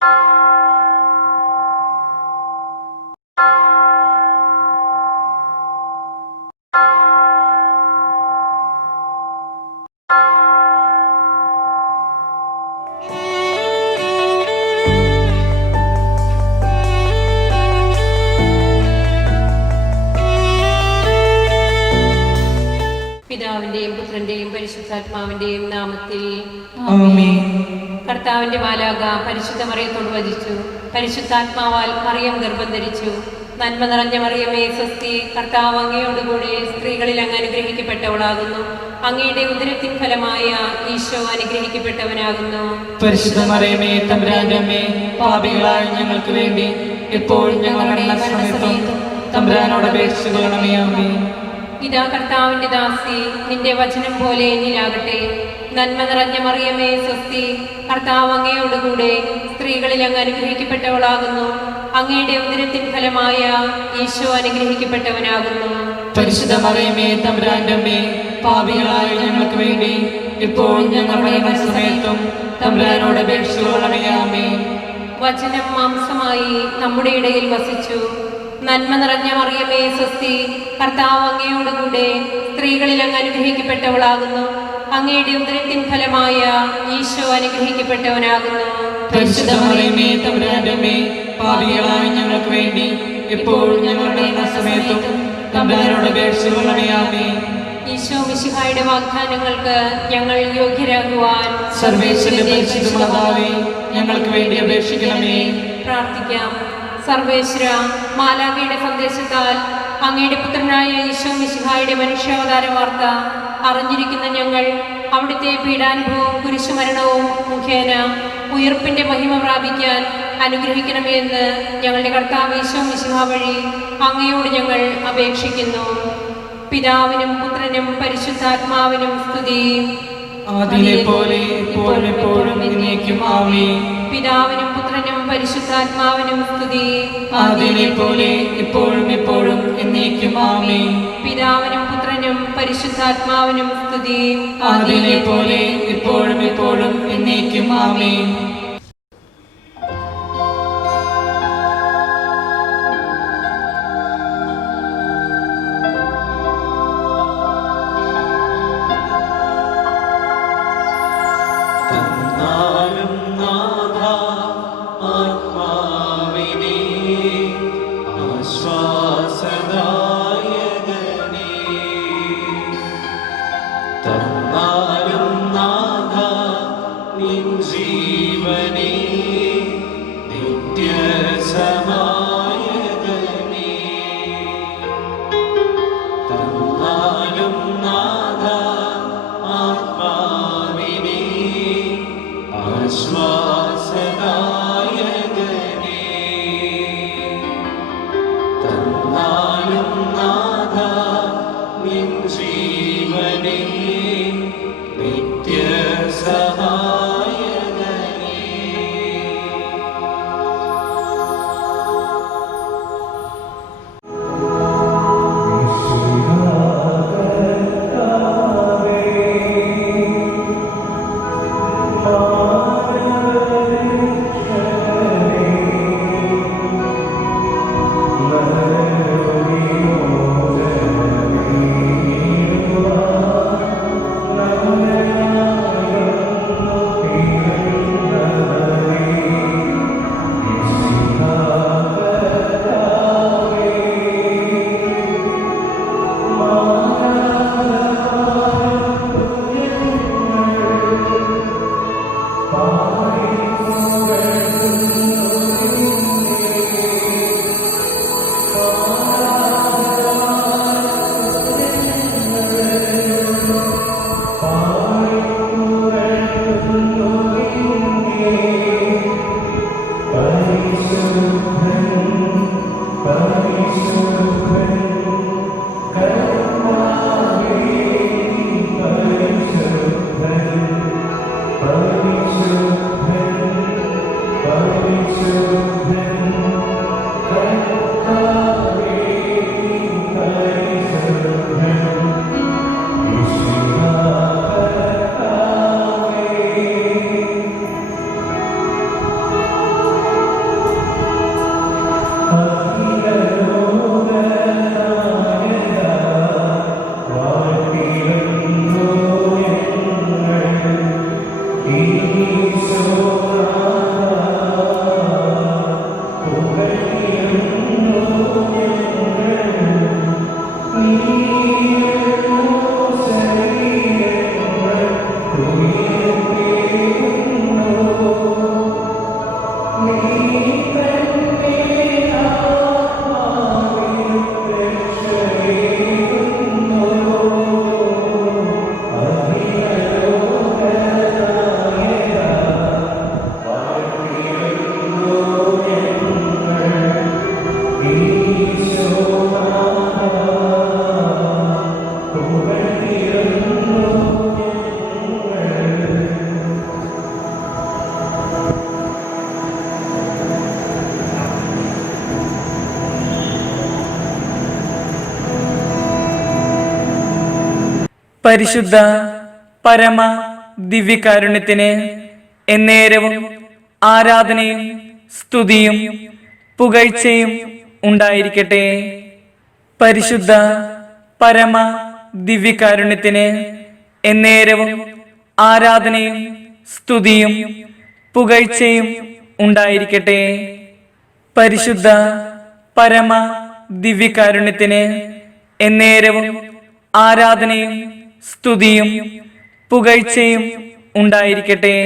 പിതാവിന്റെയും പുത്രന്റെയും പരിശുദ്ധാത്മാവിന്റെയും നാമത്തിൽ ആമേൻ. കർത്താവിന്റെ മാലാഖ പരിശുദ്ധ മറിയത്തോട് വചിച്ചു. പരിശുദ്ധാത്മാവാൽ മറിയം ഗർഭം ധരിച്ചു. നന്മ നിറഞ്ഞ മറിയമേ സ്വസ്തി, കർത്താവ് അങ്ങയോടുകൂടി സ്ത്രീകളിൽ അങ്ങ് അനുഗ്രഹിക്കപ്പെട്ടവളാകുന്നു. അങ്ങയുടെ ഉദരത്തിൻ ഫലമായ ഈശോ അനുഗ്രഹിക്കപ്പെട്ടവനാകുന്നു. പരിശുദ്ധ മറിയമേ തമ്പുരാന്റെ അമ്മേ, പാപികളായ ഞങ്ങൾക്ക് വേണ്ടി എപ്പോഴും ഞങ്ങളുടെ മരണസമയത്തും തമ്പുരാനോട് അപേക്ഷിച്ചുകൊള്ളണമേ. ആമേൻ. ഇതാ കർത്താവിന്റെ ദാസി, നിന്റെ വചനം പോലെ എന്നിലാകട്ടെ. നന്മ നിറഞ്ഞ മറിയമേ സ്വസ്തി, കർത്താവ് അങ്ങയോടുകൂടെ സ്ത്രീകളിൽ അങ്ങ് അനുഗ്രഹിക്കപ്പെട്ടവളാകുന്നു. അങ്ങയുടെ ഉദരത്തിൻ ഫലമായ ഈശോ അനുഗ്രഹിക്കപ്പെട്ടവനാകുന്നു. പരിശുദ്ധ മറിയമേ തമ്പുരാന്റെ അമ്മേ, പാപികളായ ഞങ്ങൾക്ക് വേണ്ടി എപ്പോഴും ഞങ്ങളുടെ മരണസമയത്തും തമ്പുരാനോട് അപേക്ഷിച്ചുകൊള്ളണമേ. ആമേൻ. വചനം മാംസമായി നമ്മുടെ ഇടയിൽ വസിച്ചു. നന്മ നിറഞ്ഞ മറിയമേ സ്വസ്തി, കർത്താവ് അങ്ങയോടുകൂടെ സ്ത്രീകളിൽ അങ്ങ് അനുഗ്രഹിക്കപ്പെട്ടവളാകുന്നു. അങ്ങയുടെ ഉദരത്തിൻ ഫലമായ ഈശോ അനുഗ്രഹിക്കപ്പെട്ടവനാകുന്നു. പരിശുദ്ധ മറിയമേ തമ്പുരാന്റെ അമ്മേ, പാപികളായ ഞങ്ങൾക്ക് വേണ്ടി എപ്പോഴും ഞങ്ങളുടെ മരണസമയത്തും തമ്പുരാനോട് അപേക്ഷിച്ചുകൊള്ളണമേ. ആമേൻ. ഈശോ മിശിഹായുടെ വാഗ്ദാനങ്ങൾക്ക് ഞങ്ങൾ യോഗ്യരാകുവാൻ സർവേശ്വരന്റെ പരിശുദ്ധ മാതാവേ, ഞങ്ങൾക്ക് വേണ്ടി അപേക്ഷിക്കണമേ. പ്രാർത്ഥിക്കാം. സർവേശ്വര, മാലാഖയുടെ സന്ദേശത്താൽ അങ്ങയുടെ പുത്രനായ ഈശോ മിശിഹായുടെ മനുഷ്യാവതാര വാർത്ത അറിഞ്ഞിരിക്കുന്ന ഞങ്ങൾ അവിടുത്തെ പീഡാനുഭവവും കുരിശുമരണവും മുഖേന ഉയർപ്പിന്റെ മഹിമ പ്രാപിക്കാൻ അനുഗ്രഹിക്കണമേ എന്ന് ഞങ്ങളുടെ കർത്താവ് ഈശോ മിശിഹാ വഴി അങ്ങയോട് ഞങ്ങൾ അപേക്ഷിക്കുന്നു. പിതാവിനും പുത്രനും പരിശുദ്ധാത്മാവിനും സ്തുതി. ആദിയിലെ പോലെ ഇപ്പോഴും എപ്പോഴും എന്നേക്കും. ആമേൻ. പിതാവിനും പുത്രനും പരിശുദ്ധാത്മാവിനും സ്തുതി. ആദിയിലെ പോലെ ഇപ്പോഴും എപ്പോഴും എന്നേക്കും. ആമേൻ. പിതാവിനും പുത്രനും പരിശുദ്ധാത്മാവിനും സ്തുതി. ആദിയിലെ പോലെ ഇപ്പോഴും എപ്പോഴും എന്നേക്കും. ആമേൻ. തന്നാലും നാഥ നിൻ ജീവൻ പരിശുദ്ധ പരമ ദിവ്യകാരുണ്യത്തിന് എന്നേരവും ആരാധനയും സ്തുതിയും പുകഴ്ചയും ഉണ്ടായിരിക്കട്ടെ. പരിശുദ്ധ പരമ ദിവ്യകാരുണ്യത്തിന് എന്നേരവും ആരാധനയും സ്തുതിയും പുകഴ്ചയും ഉണ്ടായിരിക്കട്ടെ. പരിശുദ്ധ പരമ ദിവ്യകാരുണ്യത്തിന് എന്നേരവും ആരാധനയും സ്തുതിയും പുകഴ്ചയും ഉണ്ടായിരിക്കട്ടെ.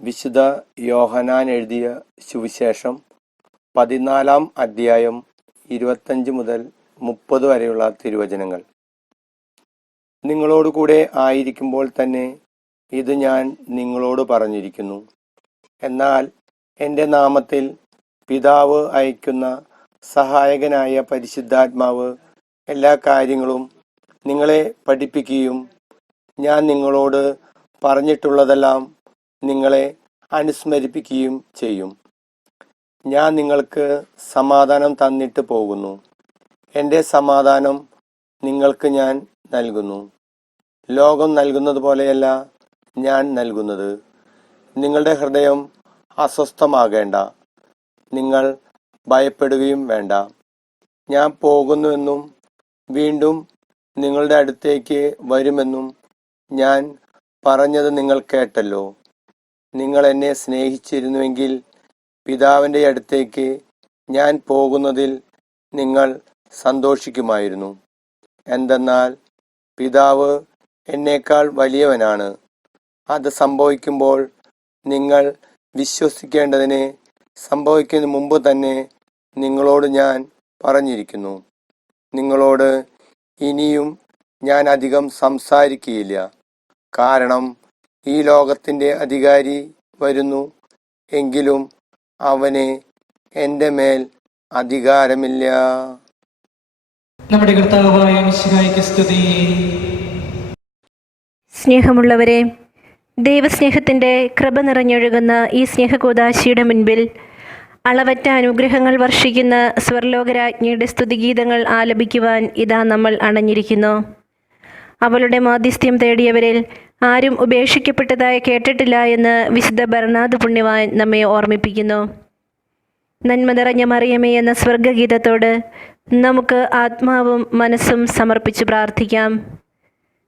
വിശുദ്ധ യോഹന്നാൻ എഴുതിയ സുവിശേഷം 14 അധ്യായം 25 മുതൽ 30 വരെയുള്ള തിരുവചനങ്ങൾ. നിങ്ങളോടുകൂടെ ആയിരിക്കുമ്പോൾ തന്നെ ഇത് ഞാൻ നിങ്ങളോട് പറഞ്ഞിരിക്കുന്നു. എന്നാൽ എൻ്റെ നാമത്തിൽ പിതാവ് അയക്കുന്ന സഹായകനായ പരിശുദ്ധാത്മാവ് എല്ലാ കാര്യങ്ങളും നിങ്ങളെ പഠിപ്പിക്കുകയും ഞാൻ നിങ്ങളോട് പറഞ്ഞിട്ടുള്ളതെല്ലാം നിങ്ങളെ അനുസ്മരിപ്പിക്കുകയും ചെയ്യും. ഞാൻ നിങ്ങൾക്ക് സമാധാനം തന്നിട്ട് പോകുന്നു. എൻ്റെ സമാധാനം നിങ്ങൾക്ക് ഞാൻ നൽകുന്നു. ലോകം നൽകുന്നത് പോലെയല്ല ഞാൻ നൽകുന്നത്. നിങ്ങളുടെ ഹൃദയം അസ്വസ്ഥമാകേണ്ട, നിങ്ങൾ ഭയപ്പെടുകയും വേണ്ട. ഞാൻ പോകുന്നുവെന്നും വീണ്ടും നിങ്ങളുടെ അടുത്തേക്ക് വരുമെന്നും ഞാൻ പറഞ്ഞത് നിങ്ങൾ കേട്ടല്ലോ. നിങ്ങൾ എന്നെ സ്നേഹിച്ചിരുന്നുവെങ്കിൽ പിതാവിൻ്റെ അടുത്തേക്ക് ഞാൻ പോകുന്നതിൽ നിങ്ങൾ സന്തോഷിക്കുമായിരുന്നു. എന്തെന്നാൽ പിതാവ് എന്നേക്കാൾ വലിയവനാണ്. അത് സംഭവിക്കുമ്പോൾ നിങ്ങൾ വിശ്വസിക്കേണ്ടതിന് സംഭവിക്കുന്നതിന് മുമ്പ് തന്നെ നിങ്ങളോട് ഞാൻ പറഞ്ഞിരിക്കുന്നു. നിങ്ങളോട് ഇനിയും ഞാൻ അധികം സംസാരിക്കുകയില്ല, കാരണം ഈ ലോകത്തിൻ്റെ അധികാരി വരുന്നു. എങ്കിലും അവന് എൻ്റെ മേൽ അധികാരമില്ല. നമ്മുടെ കർത്താവായ മിശിഹായ്ക്ക് സ്തുതി. സ്നേഹമുള്ളവരെ, ദൈവസ്നേഹത്തിൻ്റെ കൃപ നിറഞ്ഞൊഴുകുന്ന ഈ സ്നേഹകൂദാശിയുടെ മുൻപിൽ അളവറ്റ അനുഗ്രഹങ്ങൾ വർഷിക്കുന്ന സ്വർലോകരാജ്ഞിയുടെ സ്തുതിഗീതങ്ങൾ ആലപിക്കുവാൻ ഇതാ നമ്മൾ അണഞ്ഞിരിക്കുന്നു. അവളുടെ മാധ്യസ്ഥ്യം തേടിയവരിൽ ആരും ഉപേക്ഷിക്കപ്പെട്ടതായി കേട്ടിട്ടില്ല എന്ന് വിശുദ്ധ ബർണാദ് പുണ്യവാൻ നമ്മെ ഓർമ്മിപ്പിക്കുന്നു. നന്മ നിറഞ്ഞ മറിയമേ എന്ന സ്വർഗഗീതത്തോട് നമുക്ക് ആത്മാവും മനസ്സും സമർപ്പിച്ച് പ്രാർത്ഥിക്കാം.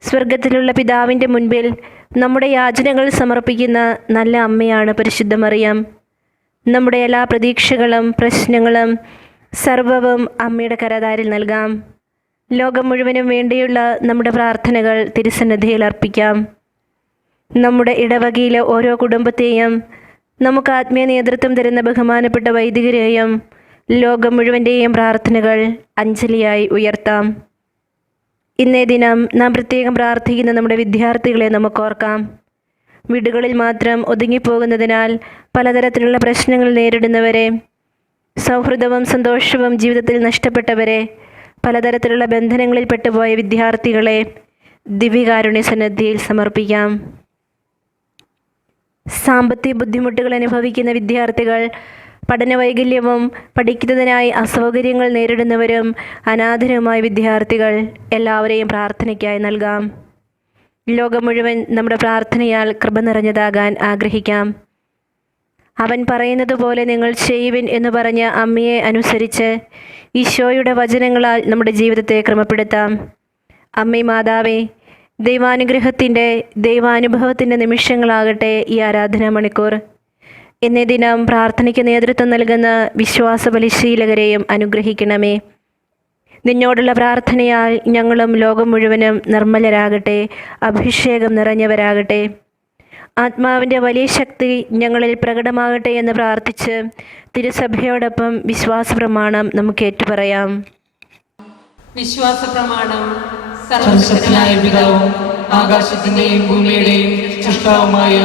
സ്വർഗത്തിലുള്ള പിതാവിൻ്റെ മുൻപിൽ നമ്മുടെ യാചനകൾ സമർപ്പിക്കുന്ന നല്ല അമ്മയാണ് പരിശുദ്ധ മറിയം. നമ്മുടെ എല്ലാ പ്രതീക്ഷകളും പ്രശ്നങ്ങളും സർവവും അമ്മയുടെ കരതാരിൽ നൽകാം. ലോകം മുഴുവനും വേണ്ടിയുള്ള നമ്മുടെ പ്രാർത്ഥനകൾ തിരുസന്നിധിയിൽ അർപ്പിക്കാം. നമ്മുടെ ഇടവകയിലെ ഓരോ കുടുംബത്തെയും, നമുക്ക് ആത്മീയ നേതൃത്വം തരുന്ന ബഹുമാനപ്പെട്ട വൈദികരെയും, ലോകം മുഴുവൻ്റെയും പ്രാർത്ഥനകൾ അഞ്ജലിയായി ഉയർത്താം. ഇന്നേ ദിനം നാം പ്രത്യേകം പ്രാർത്ഥിക്കുന്ന നമ്മുടെ വിദ്യാർത്ഥികളെ നമുക്കോർക്കാം. വീടുകളിൽ മാത്രം ഒതുങ്ങിപ്പോകുന്നതിനാൽ പലതരത്തിലുള്ള പ്രശ്നങ്ങൾ നേരിടുന്നവരെ, സൗഹൃദവും സന്തോഷവും ജീവിതത്തിൽ നഷ്ടപ്പെട്ടവരെ, പലതരത്തിലുള്ള ബന്ധനങ്ങളിൽ പെട്ടുപോയ വിദ്യാർത്ഥികളെ ദിവ്യകാരുണ്യ സന്നിധിയിൽ സമർപ്പിക്കാം. സാമ്പത്തിക ബുദ്ധിമുട്ടുകൾ അനുഭവിക്കുന്ന വിദ്യാർത്ഥികൾ, പഠനവൈകല്യവും പഠിക്കുന്നതിനായി അസൗകര്യങ്ങൾ നേരിടുന്നവരും അനാഥരുമായ വിദ്യാർത്ഥികൾ എല്ലാവരെയും പ്രാർത്ഥനയ്ക്കായി നൽകാം. ലോകം മുഴുവൻ നമ്മുടെ പ്രാർത്ഥനയാൽ കൃപ നിറഞ്ഞതാകാൻ ആഗ്രഹിക്കാം. അവൻ പറയുന്നത് പോലെ നിങ്ങൾ ചെയ്യുവിൻ എന്ന് പറഞ്ഞ അമ്മയെ അനുസരിച്ച് ഈശോയുടെ വചനങ്ങളാൽ നമ്മുടെ ജീവിതത്തെ ക്രമപ്പെടുത്താം. അമ്മേ മാതാവേ, ദൈവാനുഗ്രഹത്തിൻ്റെ ദൈവാനുഭവത്തിൻ്റെ നിമിഷങ്ങളാകട്ടെ ഈ ആരാധനാ മണിക്കൂർ. എന്നേ ദിനം പ്രാർത്ഥനയ്ക്ക് നേതൃത്വം നൽകുന്ന വിശ്വാസ പരിശീലകരെയും അനുഗ്രഹിക്കണമേ. നിന്നോടുള്ള പ്രാർത്ഥനയാൽ ഞങ്ങളും ലോകം മുഴുവനും നിർമ്മലരാകട്ടെ, അഭിഷേകം നിറഞ്ഞവരാകട്ടെ. ആത്മാവിൻ്റെ വലിയ ശക്തി ഞങ്ങളിൽ പ്രകടമാകട്ടെ എന്ന് പ്രാർത്ഥിച്ച് തിരുസഭയോടൊപ്പം വിശ്വാസ പ്രമാണം നമുക്ക് ഏറ്റുപറയാം. വിശ്വാസ പ്രമാണം. സർവശക്തനായ പിതാവും ആകാശത്തിന്റെയും ഭൂമിയുടെയും സൃഷ്ടാവുമായ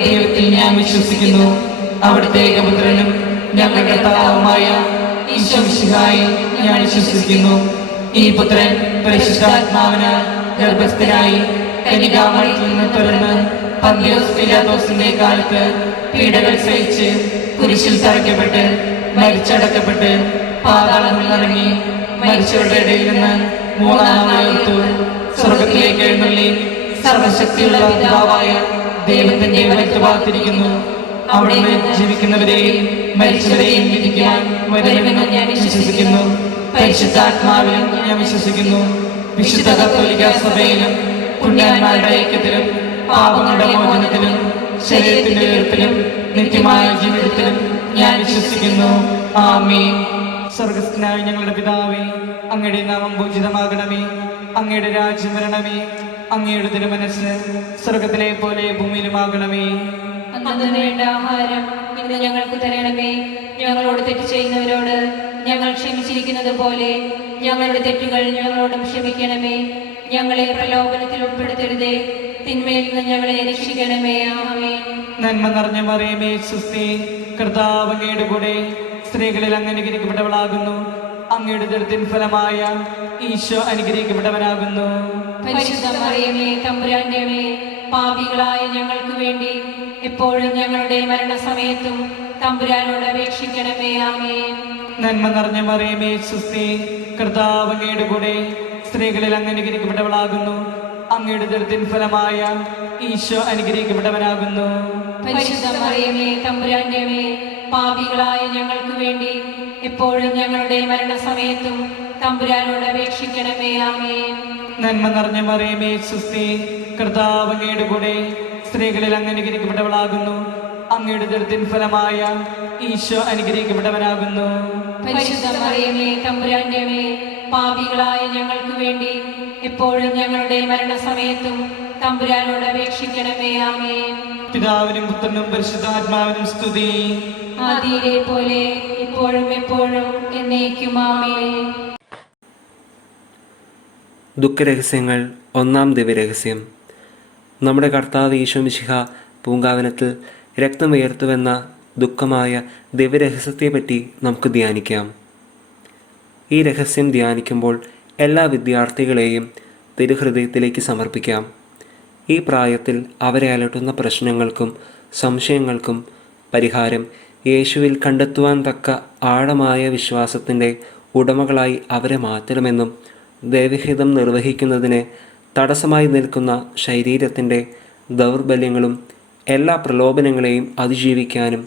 ദൈവത്തിൽ ഞാൻ വിശ്വസിക്കുന്നു. അവിടുത്തെ ഏകപുത്രനും ഞങ്ങളുടെ കർത്താവുമായ ഈശോ മിശിഹായിൽ ഞാൻ വിശ്വസിക്കുന്നു. ഈ പുത്രൻ പരിശുദ്ധാത്മാവിനാൽ ഗർഭസ്ഥനായി കന്യകാമറിയത്തിൽ നിന്ന് പിറന്ന് പന്തിയോസ് പീലാത്തോസിന്റെ കാലത്ത് പീഡകൾ സഹിച്ച് കുരിശിൽ തറയ്ക്കപ്പെട്ട് മരിച്ചടക്കപ്പെട്ട് പാതാളങ്ങളിൽ ഇറങ്ങി മരിച്ചവരുടെ ഇടയിൽ നിന്ന് മൂന്നാം നാൾ ഉയർത്തു. സ്വർഗത്തിലേക്ക് എഴുന്നള്ളി സർവശക്തിയുള്ള പിതാവായ ദൈവത്തിന്റെ വലത്തുഭാഗത്തിരിക്കുന്നു. അവിടുന്ന് ജീവിക്കുന്നവരെയും മരിച്ചവരെയും വിധിക്കാൻ വരുമെന്ന് ഞാൻ വിശ്വസിക്കുന്നു. പരിശുദ്ധാത്മാവിലും ഞാൻ വിശ്വസിക്കുന്നു. വിശുദ്ധ കത്തോലിക്കാ സഭയിലും പുണ്യാന്മാരുടെ ഐക്യത്തിലും പാപങ്ങളുടെ മോചനത്തിലും ശരീരത്തിന്റെ ഉയർപ്പിലും നിത്യമായ ജീവിതത്തിലും ഞാൻ വിശ്വസിക്കുന്നു. ആമേൻ. സ്വർഗസ്ഥനായ ഞങ്ങളുടെ പിതാവേ, അങ്ങയുടെ നാമം പൂജിതമാകണമേ. അങ്ങയുടെ രാജ്യം വരണമേ. അങ്ങയുടെ തിരുമനസ്സ് സ്വർഗത്തിലെ പോലെ ഭൂമിയിലുമാകണമേ. അന്നു വേണ്ട ആഹാരം ഇന്ന് ഞങ്ങൾക്ക് തരണമേ. ഞങ്ങളോട് തെറ്റ് ചെയ്യുന്നവരോട് ഞങ്ങൾ ക്ഷമിച്ചിരിക്കുന്നത് പോലെ ഞങ്ങളുടെ തെറ്റുകൾ ഞങ്ങളോടും ക്ഷമിക്കണമേ. ഞങ്ങളെ പ്രലോഭനത്തിൽ ഉൾപ്പെടുത്തരുതേ, തിന്മയിൽ നിന്ന് ഞങ്ങളെ രക്ഷിക്കണമേ. ആമേൻ. നന്മ നിറഞ്ഞ മറിയമേ, സ്വസ്തി. കർത്താവ് അങ്ങയുടെ കൂടെ സ്ത്രീകളിൽ അങ്ങ് അനുഗ്രഹിക്കപ്പെട്ടവളാകുന്നു. അങ്ങയുടെ ഉദരത്തിൻ ഫലമായ ഈശോ അനുഗ്രഹിക്കപ്പെട്ടവനാകുന്നു. പരിശുദ്ധ മറിയമേ, തമ്പുരാന്റെ അമ്മേ, പാപികളായ ഞങ്ങൾക്ക് വേണ്ടി എപ്പോഴും ഞങ്ങളുടെ മരണസമയത്തും തമ്പുരാനോട് അപേക്ഷിക്കണമേ. ആമേൻ. നന്മ നിറഞ്ഞ മറിയമേ, സ്വസ്തി. കർത്താവ് അങ്ങയുടെ കൂടെ സ്ത്രീകളിൽ അങ്ങ് അനുഗ്രഹിക്കപ്പെട്ടവളാകുന്നു. അങ്ങയുടെ ഉദരത്തിൻ ഫലമായ ഈശോ അനുഗ്രഹിക്കപ്പെട്ടവനാകുന്നു. പരിശുദ്ധ മറിയമേ, തമ്പുരാന്റെ അമ്മേ, പാപികളായ ഞങ്ങൾക്ക് വേണ്ടി എപ്പോഴും ഞങ്ങളുടെ മരണസമയത്തും തമ്പുരാനോട് അപേക്ഷിക്കണമേ. ആമേൻ. നന്മ നിറഞ്ഞ മറിയമേ, സ്വസ്തി. കർത്താവ് അങ്ങയുടെ കൂടെ സ്ത്രീകളിൽ അങ്ങ് അനുഗ്രഹിക്കപ്പെട്ടവളാകുന്നു. അങ്ങയുടെ ഉദരത്തിൻ ഫലമായ ഈശോ അനുഗ്രഹിക്കപ്പെട്ടവനാകുന്നു. പരിശുദ്ധ മറിയമേ, തമ്പുരാന്റെ അമ്മേ, പാപികളായ ഞങ്ങൾക്ക് വേണ്ടി എപ്പോഴും ഞങ്ങളുടെ മരണസമയത്തും തമ്പുരാനോട് അപേക്ഷിക്കണമേ. ആമേൻ. പിതാവിനും പുത്രനും പരിശുദ്ധാത്മാവിനും സ്തുതി. ആദിയിലെ പോലെ ഇപ്പോഴും എപ്പോഴും എന്നേക്കും. ആമേൻ. ദുഃഖരഹസ്യങ്ങൾ. ഒന്നാം ദിവ്യരഹസ്യം. നമ്മുടെ കർത്താവ് ഈശോ മിശിഹ പൂങ്കാവനത്തിൽ രക്തമുയർത്തുവെന്ന ദുഃഖമായ ദിവ്യരഹസ്യത്തെപ്പറ്റി നമുക്ക് ധ്യാനിക്കാം. ഈ രഹസ്യം ധ്യാനിക്കുമ്പോൾ എല്ലാ വിദ്യാർത്ഥികളെയും തിരുഹൃദയത്തിലേക്ക് സമർപ്പിക്കാം. ഈ പ്രായത്തിൽ അവരെ അലട്ടുന്ന പ്രശ്നങ്ങൾക്കും സംശയങ്ങൾക്കും പരിഹാരം യേശുവിൽ കണ്ടെത്തുവാൻ തക്ക ആഴമായ വിശ്വാസത്തിൻ്റെ ഉടമകളായി അവരെ മാറ്റണമെന്നും ദൈവഹിതം നിർവഹിക്കുന്നതിന് തടസ്സമായി നിൽക്കുന്ന ശരീരത്തിൻ്റെ ദൗർബല്യങ്ങളും എല്ലാ പ്രലോഭനങ്ങളെയും അതിജീവിക്കാനും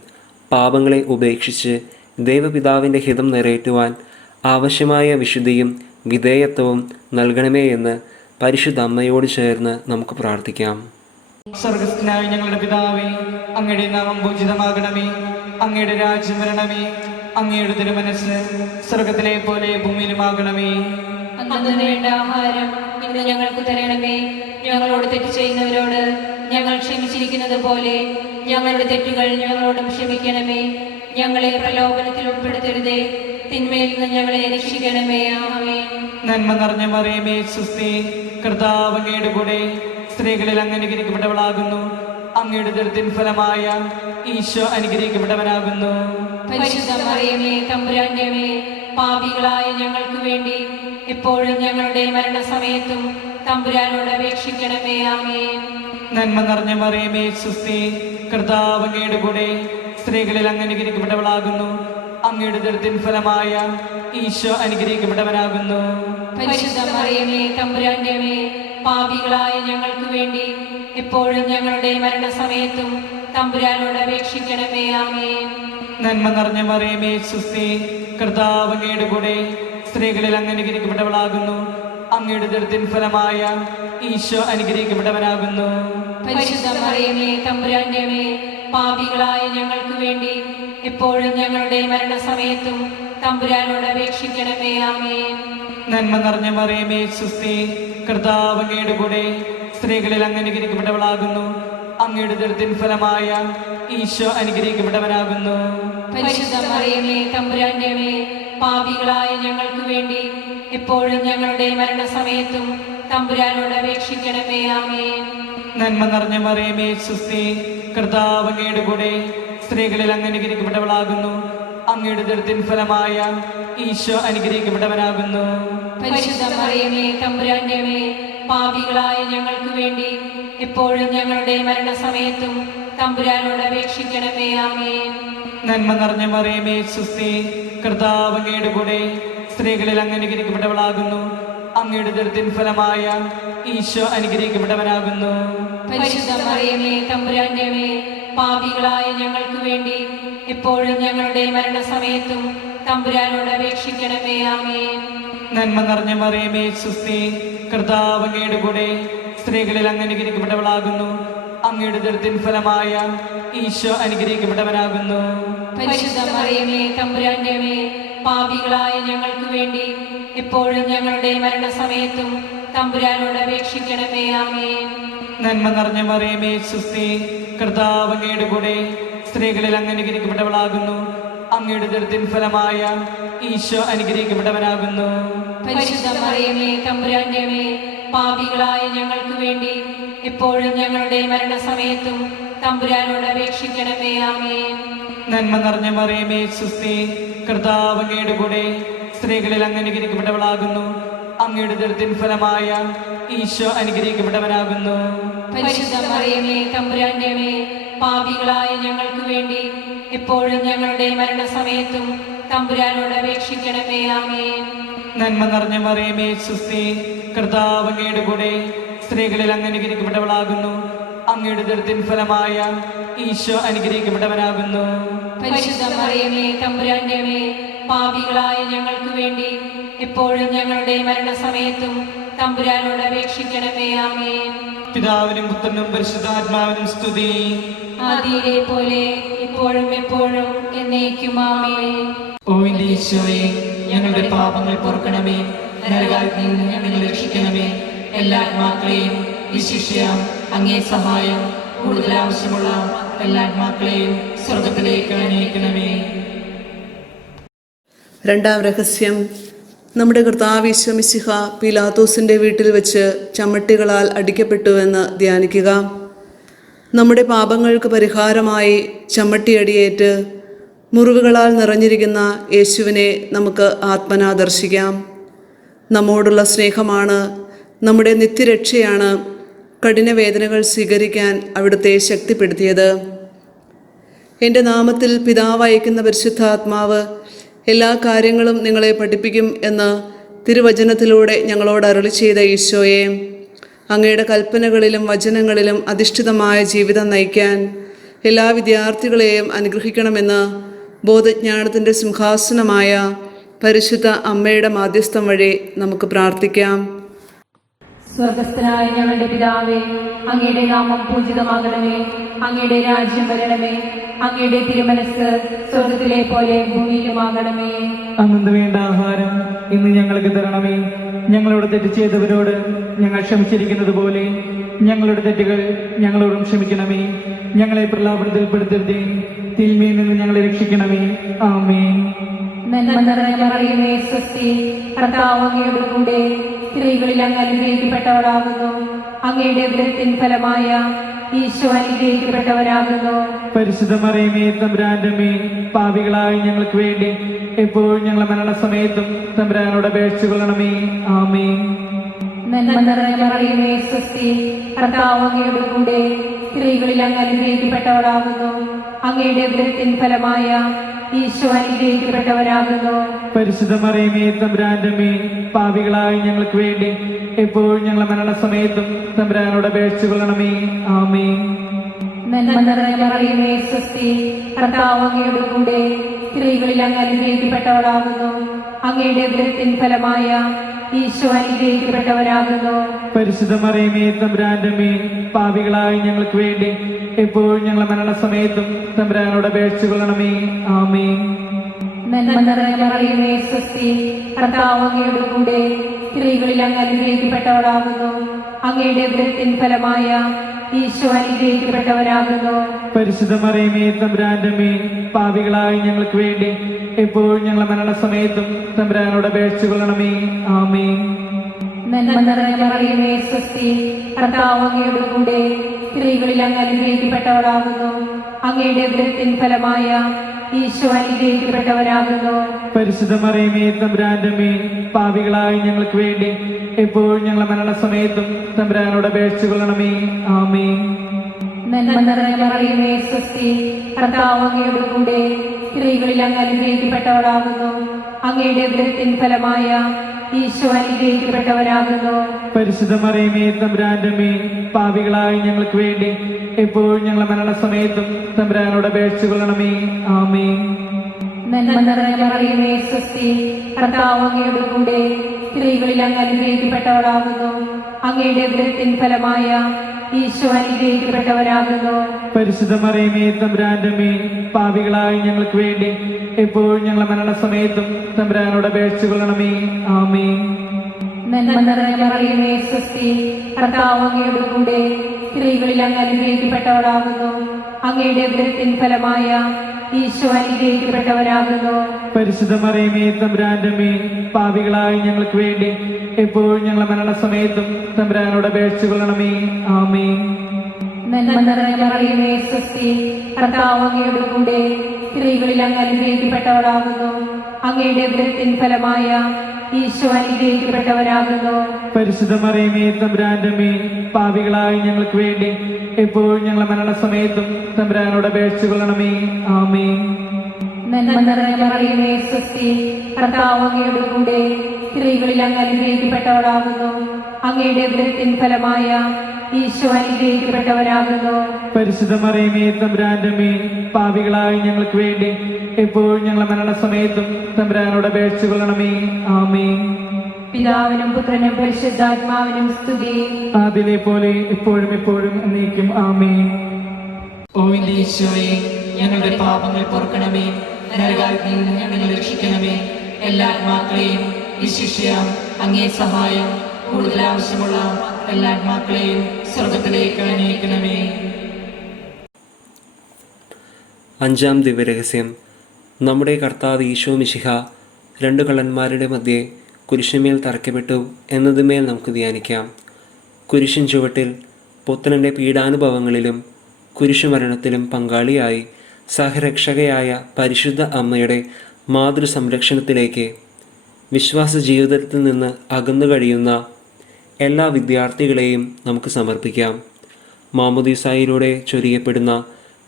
പാപങ്ങളെ ഉപേക്ഷിച്ച് ദൈവപിതാവിൻ്റെ ഹിതം നിറവേറ്റുവാൻ ആവശ്യമായ വിശുദ്ധിയും വിധേയത്വവും നൽകണമേ എന്ന് പരിശുദ്ധ അമ്മയോട് ചേർന്ന് നമുക്ക് പ്രാർത്ഥിക്കാം. സ്വർഗസ്ഥനായ ഞങ്ങളുടെ പിതാവേ, അങ്ങയുടെ നാമം പൂജിതമാകണമേ. അങ്ങയുടെ രാജ്യം വരണമേ. അങ്ങയുടെ തിരുമനസ്സ് സ്വർഗത്തിലെ പോലെ ഭൂമിയിലുമാകണമേ. അന്നു വേണ്ട ആഹാരം ഇന്ന് ഞങ്ങൾക്ക് തരണമേ. ഞങ്ങളോട് തെറ്റ് ചെയ്യുന്നവരോട് ഞങ്ങൾ ക്ഷമിച്ചിരിക്കുന്നത് പോലെ ഞങ്ങളുടെ തെറ്റുകൾ ഞങ്ങളോടും ക്ഷമിക്കണമേ. ഞങ്ങളെ പ്രലോഭനത്തിൽ ഉൾപ്പെടുത്തരുതേ, തിന്മയിൽ നിന്ന് ഞങ്ങളെ രക്ഷിക്കണമേ. ആമേൻ. നന്മ നിറഞ്ഞ മറിയമേ, സ്വസ്തി. കർത്താവ് അങ്ങയുടെ കൂടെ സ്ത്രീകളിൽ അങ്ങ് അനുഗ്രഹിക്കപ്പെട്ടവളാകുന്നു. അങ്ങയുടെ ഉദരത്തിൻ ഫലമായ ഈശോ അനുഗ്രഹിക്കപ്പെട്ടവനാകുന്നു. പരിശുദ്ധ മറിയമേ, തമ്പുരാന്റെ അമ്മേ, പാപികളായ ഞങ്ങൾക്ക് വേണ്ടി എപ്പോഴും ഞങ്ങളുടെ മരണസമയത്തും തമ്പുരാനോട് അപേക്ഷിക്കണമേ. ആമേൻ. നന്മ നിറഞ്ഞ മറിയമേ, സ്വസ്തി. കർത്താവ് അങ്ങയുടെ കൂടെ സ്ത്രീകളിൽ അങ്ങ് അനുഗ്രഹിക്കപ്പെട്ടവളാകുന്നു. അങ്ങയുടെ ദുരിതത്തിൻ ഫലമായ ഈശോ അനുഗ്രഹിക്കപ്പെട്ടവനാകുന്നു. പരിശുദ്ധ മറിയമേ തമ്പുരാന്റെ അമ്മേ, പാപികളായ ഞങ്ങൾക്ക് വേണ്ടി എപ്പോഴും ഞങ്ങളുടെ മരണസമയത്തും തമ്പുരാനോട് അപേക്ഷിക്കണമേ. ആമേൻ. നന്മ നിറഞ്ഞ മറിയമേ സുസ്തി, കർത്താവ് അങ്ങയുടെ കൂടെ സ്ത്രീകളിൽ അങ്ങ് അനുഗ്രഹിക്കപ്പെട്ടവളാകുന്നു. അങ്ങയുടെ ദുരിതത്തിൻ ഫലമായ ഈശോ അനുഗ്രഹിക്കപ്പെട്ടവനാകുന്നു. പരിശുദ്ധ മറിയമേ തമ്പുരാന്റെ അമ്മേ, പാപികളായ ഞങ്ങൾക്ക് വേണ്ടി എപ്പോഴും ഞങ്ങളുടെ മരണസമയത്തും തമ്പുരാനോട് അപേക്ഷിക്കണമേ. ആമേൻ. നന്മ നിറഞ്ഞ മറിയമേ സുസ്തി, കർത്താവ് അങ്ങയുടെ കൂടെ സ്ത്രീകളിൽ അങ്ങ് അനുഗ്രഹിക്കപ്പെട്ടവളാകുന്നു. അങ്ങയുടെ ദുരിതത്തിൻ ഫലമായ ഈശോ അനുഗ്രഹിക്കപ്പെട്ടവനാകുന്നു. പരിശുദ്ധ മറിയമേ തമ്പുരാന്റെ അമ്മേ, പാപികളായ ഞങ്ങൾക്ക് വേണ്ടി എപ്പോഴും ഞങ്ങളുടെ മരണസമയത്തും തമ്പുരാനോട് അപേക്ഷിക്കണമേ. ആമേൻ. നന്മ നിറഞ്ഞ മറിയമേ സുസ്തി, കർത്താവ് അങ്ങയുടെ കൂടെ സ്ത്രീകളിൽ അങ്ങ് അനുഗ്രഹിക്കപ്പെട്ടവളാകുന്നു. അങ്ങയുടെ ദുരിതത്തിൻ ഫലമായ ഈശോ അനുഗ്രഹിക്കപ്പെട്ടവനാകുന്നു. പരിശുദ്ധ മറിയമേ തമ്പുരാന്റെ അമ്മേ, പാപികളായ ഞങ്ങൾക്ക് വേണ്ടി എപ്പോഴും ഞങ്ങളുടെ മരണസമയത്തും തമ്പുരാനോട് അപേക്ഷിക്കണമേ. ആമേൻ. നന്മ നിറഞ്ഞ മറിയമേ സുസ്തി, കർത്താവ് അങ്ങയുടെ കൂടെ സ്ത്രീകളിൽ അങ്ങ് അനുഗ്രഹിക്കപ്പെട്ടവളാകുന്നു. അങ്ങയുടെ ദുരിതത്തിൻ ഫലമായ ഈശോ അനുഗ്രഹിക്കപ്പെട്ടവനാകുന്നു. പരിശുദ്ധ മറിയമേ തമ്പുരാന്റെ അമ്മേ, പാപികളായ ഞങ്ങൾക്ക് വേണ്ടി എപ്പോഴും ഞങ്ങളുടെ മരണസമയത്തും തമ്പുരാനോട് അപേക്ഷിക്കണമേ. ആമേൻ. നന്മ നിറഞ്ഞ മറിയമേ സുസ്തി, കർത്താവ് അങ്ങയുടെ കൂടെ സ്ത്രീകളിൽ അങ്ങ് അനുഗ്രഹിക്കപ്പെട്ടവളാകുന്നു. അങ്ങയുടെ ദുരിതത്തിൻ ഫലമായ ഈശോ അനുഗ്രഹിക്കപ്പെട്ടവനാകുന്നു. പരിശുദ്ധ മറിയമേ തമ്പുരാന്റെ അമ്മേ, പാപികളായ ഞങ്ങൾക്ക് വേണ്ടി എപ്പോഴും ഞങ്ങളുടെ മരണസമയത്തും തമ്പുരാനോട് അപേക്ഷിക്കണമേ. ആമേൻ. നന്മ നിറഞ്ഞ മറിയമേ സുസ്തി, കർത്താവ് അങ്ങയുടെ കൂടെ സ്ത്രീകളിൽ അങ്ങ് അനുഗ്രഹിക്കപ്പെട്ടവളാകുന്നു. അങ്ങയുടെ ദുരിതത്തിൻ ഫലമായ ഈശോ അനുഗ്രഹിക്കപ്പെട്ടവനാകുന്നു. പരിശുദ്ധ മറിയമേ തമ്പുരാന്റെ അമ്മേ, പാപികളായ ഞങ്ങൾക്ക് വേണ്ടി എപ്പോഴും ഞങ്ങളുടെ മരണസമയത്തും തമ്പുരാനോട് അപേക്ഷിക്കണമേ. ആമേൻ. നന്മ നിറഞ്ഞ മറിയമേ സുസ്തി, കർത്താവ് അങ്ങയുടെ കൂടെ സ്ത്രീകളിൽ അങ്ങ് അനുഗ്രഹിക്കപ്പെട്ടവളാകുന്നു. അങ്ങയുടെ ദുരിതത്തിൻ ഫലമായ ഈശോ അനുഗ്രഹിക്കപ്പെട്ടവനാകുന്നു. പരിശുദ്ധ മറിയമേ തമ്പുരാന്റെ അമ്മേ, പാപികളായ ഞങ്ങൾക്ക് വേണ്ടി എപ്പോഴും ഞങ്ങളുടെ മരണസമയത്തും തമ്പുരാനോട് അപേക്ഷിക്കണമേ. ആമേൻ. നന്മ നിറഞ്ഞ മറിയമേ സുസ്തി, കർത്താവ് അങ്ങയുടെ കൂടെ സ്ത്രീകളിൽ അങ്ങ് അനുഗ്രഹിക്കപ്പെട്ടവളാകുന്നു. അങ്ങയുടെ ദുരിതത്തിൻ ഫലമായ ഈശോ അനുഗ്രഹിക്കപ്പെട്ടവനാകുന്നു. പരിശുദ്ധ മറിയമേ തമ്പുരാന്റെ അമ്മേ, പാപികളായ ഞങ്ങൾക്ക് വേണ്ടി എപ്പോഴും ഞങ്ങളുടെ മരണസമയത്തും തമ്പുരാനോട് അപേക്ഷിക്കണമേ. ആമേൻ. പിതാവിനും പുത്രനും പരിശുദ്ധാത്മാവിനും സ്തുതി. ആദിയിലെ പോലെ ഇപ്പോഴും എപ്പോഴും എന്നേക്കും. ആമേൻ. ഓ എന്റെ ഈശോയെ, ഞങ്ങളുടെ പാപങ്ങൾ പൊറുക്കണമേ. നരകാഗ്നിയിൽ നിന്ന് ഞങ്ങളെ രക്ഷിക്കണമേ. എല്ലാ ആത്മാക്കളെയും വിശിഷ്യ അങ്ങേ സഹായം കൂടുതൽ ആവശ്യമുള്ള എല്ലാ ആത്മാക്കളെയും സ്വർഗത്തിലേക്ക് അനയിക്കണമേ. രണ്ടാം രഹസ്യം, നമ്മുടെ കർത്താവ് ഈശോ മിശിഹ പീലാത്തോസിൻ്റെ വീട്ടിൽ വെച്ച് ചമ്മട്ടികളാൽ അടിക്കപ്പെട്ടുവെന്ന് ധ്യാനിക്കുക. നമ്മുടെ പാപങ്ങൾക്ക് പരിഹാരമായി ചമ്മട്ടിയടിയേറ്റ് മുറിവുകളാൽ നിറഞ്ഞിരിക്കുന്ന യേശുവിനെ നമുക്ക് ആത്മനാ ദർശിക്കാം. നമ്മോടുള്ള സ്നേഹമാണ്, നമ്മുടെ നിത്യരക്ഷയാണ് കഠിനവേദനകൾ സ്വീകരിക്കാൻ അവിടുത്തെ ശക്തിപ്പെടുത്തിയത്. എൻ്റെ നാമത്തിൽ പിതാവ് അയക്കുന്ന പരിശുദ്ധാത്മാവ് എല്ലാ കാര്യങ്ങളും നിങ്ങളെ പഠിപ്പിക്കും എന്ന് തിരുവചനത്തിലൂടെ ഞങ്ങളോട് അരുളി ചെയ്ത ഈശോയെ, അങ്ങയുടെ കൽപ്പനകളിലും വചനങ്ങളിലും അധിഷ്ഠിതമായ ജീവിതം നയിക്കാൻ എല്ലാ വിദ്യാർത്ഥികളെയും അനുഗ്രഹിക്കണമെന്ന് ബോധജ്ഞാനത്തിൻ്റെ സിംഹാസനമായ പരിശുദ്ധ അമ്മയുടെ മാധ്യസ്ഥം വഴി നമുക്ക് പ്രാർത്ഥിക്കാം. സ്വർഗസ്ഥനായ ഞങ്ങളുടെ പിതാവേ, അങ്ങയുടെ നാമം പൂജിതമാകണമേ. അങ്ങയുടെ രാജ്യം വരണമേ. അങ്ങയുടെ തിരുമനസ് സ്വർഗത്തിലെ പോലെ ഭൂമിയിലുമാകണമേ. അന്നു വേണ്ട ആഹാരം ഇന്ന് ഞങ്ങൾക്ക് തരണമേ. ഞങ്ങളോട് തെറ്റ് ചെയ്തവരോട് ഞങ്ങൾ ക്ഷമിച്ചിരിക്കുന്നത് പോലെ ഞങ്ങളുടെ തെറ്റുകൾ ഞങ്ങളോടും ക്ഷമിക്കണമേ. ഞങ്ങളെ പ്രലോഭനത്തിൽപ്പെടുത്തരുതേ, തിന്മയിൽ നിന്ന് ഞങ്ങളെ രക്ഷിക്കണമേ. ആമേൻ. നന്മ നിറഞ്ഞ മറിയമേ സ്വസ്തി, കർത്താവ് അങ്ങയുടെ കൂടെ സ്ത്രീകളിൽ അങ്ങ് അനുഗ്രഹിക്കപ്പെട്ടവളാകുന്നു. അങ്ങയുടെ ഉദരത്തിൻ ഫലമായ ഈശോ അനുഗ്രഹിക്കപ്പെട്ടവരാകുന്നു. പരിശുദ്ധ മറിയമേ തമ്പുരാന്റെ അമ്മേ, പാപികളായ ഞങ്ങൾക്ക് വേണ്ടി എപ്പോഴും ഞങ്ങളുടെ മരണസമയത്തും തമ്പുരാനോട് അപേക്ഷിച്ചുകൊള്ളണമേ. ആമേൻ. നന്മ നിറഞ്ഞ മറിയമേ സ്വസ്തി, കർത്താവ് അങ്ങയുടെ കൂടെ സ്ത്രീകളിൽ അങ്ങ് അനുഗ്രഹിക്കപ്പെട്ടവളാകുന്നു. അങ്ങയുടെ ഉദരത്തിൻ ഫലമായ ഈശോ അനുഗ്രഹിക്കപ്പെട്ടവരാകുന്നു. പരിശുദ്ധ മറിയമേ തമ്പുരാന്റെ അമ്മേ, പാപികളായ ഞങ്ങൾക്ക് വേണ്ടി എപ്പോഴും ഞങ്ങളുടെ മരണസമയത്തും തമ്പുരാനോട് അപേക്ഷിച്ചുകൊള്ളണമേ. ആമേൻ. നന്മ നിറഞ്ഞ മറിയമേ സ്വസ്തി, കർത്താവ് അങ്ങയോട് കൂടെ സ്ത്രീകളിൽ അങ്ങ് അനുഗ്രഹിക്കപ്പെട്ടവളാകുന്നു. അങ്ങയുടെ ഉദരത്തിൻ ഫലമായ ഈശോ അനുഗ്രഹിക്കപ്പെട്ടവരാകുന്നു. പരിശുദ്ധ മറിയമേ തമ്പുരാന്റെ അമ്മേ, പാപികളായ ഞങ്ങൾക്ക് വേണ്ടി എപ്പോഴും ഞങ്ങളുടെ മരണസമയത്തും തമ്പുരാനോട് അപേക്ഷിച്ചുകൊള്ളണമേ. ആമേൻ. നന്മ നിറഞ്ഞ മറിയമേ സ്വസ്തി, കർത്താവ് അങ്ങയോട് കൂടെ സ്ത്രീകളിൽ അങ്ങ് അനുഗ്രഹിക്കപ്പെട്ടവളാകുന്നു. അങ്ങയുടെ ഉദരത്തിൻ ഫലമായ ഈശോ അനുഗ്രഹിക്കപ്പെട്ടവരാകുന്നു. പരിശുദ്ധ മറിയമേ തമ്പുരാന്റെ അമ്മേ, പാപികളായ ഞങ്ങൾക്ക് വേണ്ടി എപ്പോഴും ഞങ്ങളുടെ മരണസമയത്തും തമ്പുരാനോട് അപേക്ഷിച്ചുകൊള്ളണമേ. ആമേൻ. നന്മ നിറഞ്ഞ മറിയമേ സ്വസ്തി, കർത്താവ് അങ്ങയോട് കൂടെ സ്ത്രീകളിൽ അങ്ങ് അനുഗ്രഹിക്കപ്പെട്ടവളാകുന്നു. അങ്ങയുടെ ഉദരത്തിൻ ഫലമായ ഈശോ അനുഗ്രഹിക്കപ്പെട്ടവരാകുന്നു. പരിശുദ്ധ മറിയമേ തമ്പുരാന്റെ അമ്മേ, പാപികളായ ഞങ്ങൾക്ക് വേണ്ടി എപ്പോഴും ഞങ്ങളുടെ മരണസമയത്തും തമ്പുരാനോട് അപേക്ഷിച്ചുകൊള്ളണമേ. ആമേൻ. നന്മ നിറഞ്ഞ മറിയമേ സ്വസ്തി, കർത്താവ് അങ്ങയോട് കൂടെ സ്ത്രീകളിൽ അങ്ങ് അനുഗ്രഹിക്കപ്പെട്ടവളാകുന്നു. അങ്ങയുടെ ഉദരത്തിൻ ഫലമായ ഈശോ അനുഗ്രഹിക്കപ്പെട്ടവരാകുന്നു. പരിശുദ്ധ മറിയമേ തമ്പുരാന്റെ അമ്മേ, പാപികളായ ഞങ്ങൾക്ക് വേണ്ടി എപ്പോഴും ഞങ്ങളുടെ മരണസമയത്തും തമ്പുരാനോട് അപേക്ഷിച്ചുകൊള്ളണമേ. ആമേൻ. നന്മ നിറഞ്ഞ മറിയമേ സ്വസ്തി, കർത്താവ് അങ്ങയോട് കൂടെ സ്ത്രീകളിൽ അങ്ങ് അനുഗ്രഹിക്കപ്പെട്ടവളാകുന്നു. അങ്ങയുടെ ഉദരത്തിൻ ഫലമായ ഈശോ അനുഗ്രഹിക്കപ്പെട്ടവരാകുന്നു. പരിശുദ്ധ മറിയമേ തമ്പുരാന്റെ അമ്മേ, പാപികളായ ഞങ്ങൾക്ക് വേണ്ടി എപ്പോഴും ഞങ്ങളുടെ മരണസമയത്തും തമ്പുരാനോട് അപേക്ഷിച്ചുകൊള്ളണമേ. ആമേൻ. നന്മ നിറഞ്ഞ മറിയമേ സ്വസ്തി, കർത്താവ് അങ്ങയോട് കൂടെ സ്ത്രീകളിൽ അങ്ങ് അനുഗ്രഹിക്കപ്പെട്ടവളാകുന്നു. അങ്ങയുടെ ഉദരത്തിൻ ഫലമായ ഈശോ അനുഗ്രഹിക്കപ്പെട്ടവരാകുന്നു. പരിശുദ്ധ മറിയമേ തമ്പുരാന്റെ അമ്മേ, പാപികളായ ഞങ്ങൾക്ക് വേണ്ടി എപ്പോഴും ഞങ്ങളുടെ മരണസമയത്തും തമ്പുരാനോട് അപേക്ഷിച്ചുകൊള്ളണമേ. ആമേൻ. നന്മ നിറഞ്ഞ മറിയമേ സ്വസ്തി, കർത്താവ് അങ്ങയോട് കൂടെ സ്ത്രീകളിൽ അങ്ങ് അനുഗ്രഹിക്കപ്പെട്ടവളാകുന്നു. അങ്ങയുടെ ഉദരത്തിൻ ഫലമായ ഈശോ അനുഗ്രഹിക്കപ്പെട്ടവരാകുന്നു. പരിശുദ്ധ മറിയമേ തമ്പുരാന്റെ അമ്മേ, പാപികളായ ഞങ്ങൾക്ക് വേണ്ടി എപ്പോഴും ഞങ്ങളുടെ മരണസമയത്തും തമ്പുരാനോട് അപേക്ഷിച്ചുകൊള്ളണമേ. ആമേൻ. നന്മ നിറഞ്ഞ മറിയമേ സ്വസ്തി, കർത്താവ് അങ്ങയോട് കൂടെ സ്ത്രീകളിൽ അങ്ങ് അനുഗ്രഹിക്കപ്പെട്ടവളാകുന്നു. അങ്ങയുടെ ഉദരത്തിൻ ഫലമായ ഈശോ അനുഗ്രഹിക്കപ്പെട്ടവരാകുന്നു. പരിശുദ്ധ മറിയമേ തമ്പുരാന്റെ അമ്മേ, പാപികളായ ഞങ്ങൾക്ക് വേണ്ടി എപ്പോഴും ഞങ്ങളുടെ മരണസമയത്തും തമ്പുരാനോട് അപേക്ഷിച്ചുകൊള്ളണമേ. ആമേൻ. പിതാവിനും പുത്രനും പരിശുദ്ധാത്മാവിനും സ്തുതി. ആദിലെ പോലെ എപ്പോഴും എപ്പോഴും എന്നേക്കും. ആമേൻ. ഓ എന്റെ ഈശോയെ, ഞങ്ങളുടെ പാപങ്ങൾ പൊറുക്കണമേ. നരകാഗ്നിയിൽ നിന്ന് ഞങ്ങളെ രക്ഷിക്കണമേ. എല്ലാ ആത്മാക്കളെയും വിശിഷ്യ അങ്ങേ സഹായം കൂടുതൽ ആവശ്യമുള്ള എല്ലാ ആത്മാക്കളെയും സ്വർഗത്തിലേക്ക് അനയിക്കണമേ. അഞ്ചാം ദിവ്യരഹസ്യം. നമ്മുടെ കർത്താവ് ഈശോ മിശിഹ രണ്ട് കള്ളന്മാരുടെ മധ്യേ കുരിശുമേൽ തറയ്ക്കപ്പെട്ടു എന്നതുമേൽ നമുക്ക് ധ്യാനിക്കാം. കുരിശിൻ ചുവട്ടിൽ പുത്രൻ്റെ പീഡാനുഭവങ്ങളിലും കുരിശുമരണത്തിലും പങ്കാളിയായി സഹരക്ഷകയായ പരിശുദ്ധ അമ്മയുടെ മാതൃസംരക്ഷണത്തിലേക്ക് വിശ്വാസ ജീവിതത്തിൽ നിന്ന് അകന്നു കഴിയുന്ന എല്ലാ വിദ്യാർത്ഥികളെയും നമുക്ക് സമർപ്പിക്കാം. മാമോദീസായിലൂടെ ചൊരിയപ്പെടുന്ന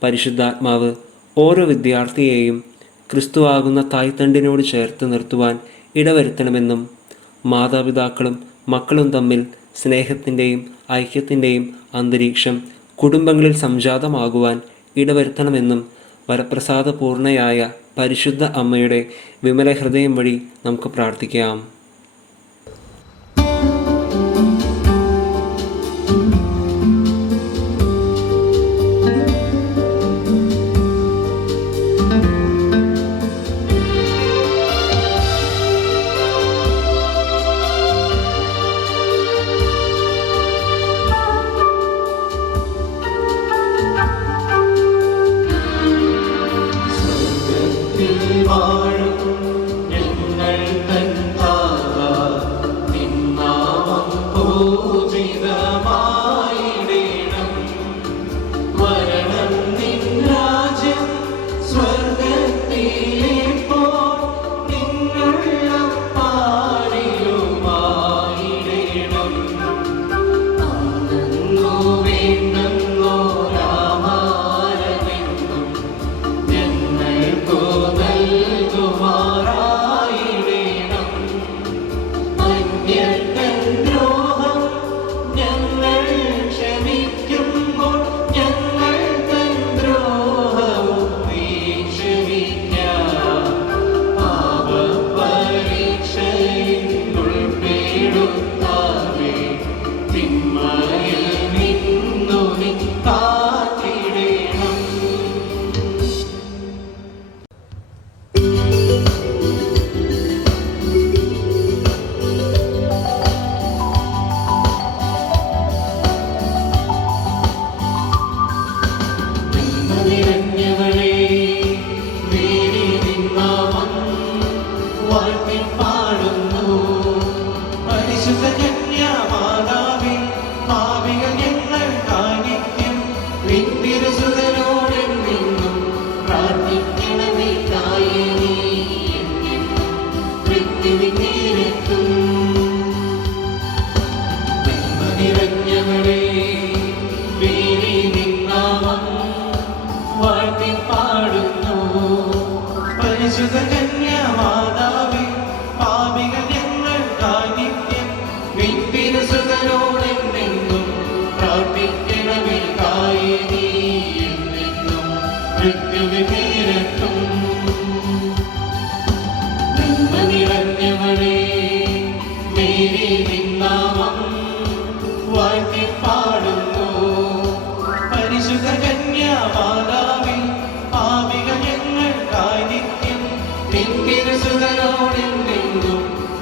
പരിശുദ്ധാത്മാവ് ഓരോ വിദ്യാർത്ഥിയെയും ക്രിസ്തുവാകുന്ന തായ്തണ്ടിനോട് ചേർത്ത് നിർത്തുവാൻ ഇടവരുത്തണമെന്നും മാതാപിതാക്കളും മക്കളും തമ്മിൽ സ്നേഹത്തിൻ്റെയും ഐക്യത്തിൻ്റെയും അന്തരീക്ഷം കുടുംബങ്ങളിൽ സംജാതമാകുവാൻ ഇടവരുത്തണമെന്നും വരപ്രസാദപൂർണയായ പരിശുദ്ധ അമ്മയുടെ വിമല ഹൃദയം വഴി നമുക്ക് പ്രാർത്ഥിക്കാം. നിന്നാമം വാഴ്ത്തിപ്പാടുന്നു. പരിശുദ്ധ കന്യാമാതാവേ, പാപികൾ ഞങ്ങൾക്കായി നിത്യം നിന്തിരുസുതനോടെന്നും പ്രാർത്ഥിക്കണമേ. തായേ നീ എന്നെന്നും മൃത്യുവിൻ നേരത്തും നന്മ നിറഞ്ഞവളേ, മേരി നിന്നാമം വാഴ്ത്തിപ്പാടുന്നു. പരിശുദ്ധ കന്യാമാതാവേ, പാപികൾ ഞങ്ങൾക്കായി നിത്യം നിന്തിരുസുതനോടെന്നും പ്രാർത്ഥിക്കണമേ. തായേ നീ എന്നെന്നും മൃത്യുവിൻ നേരത്തും നന്മ നിറഞ്ഞവളേ, മേരി നിന്നാമം വാഴ്ത്തിപ്പാടുന്നു. പരിശുദ്ധ കന്യാമാതാവേ, പാപികൾ ഞങ്ങൾക്കായി നിത്യം നിന്തിരുസുതനോടെന്നും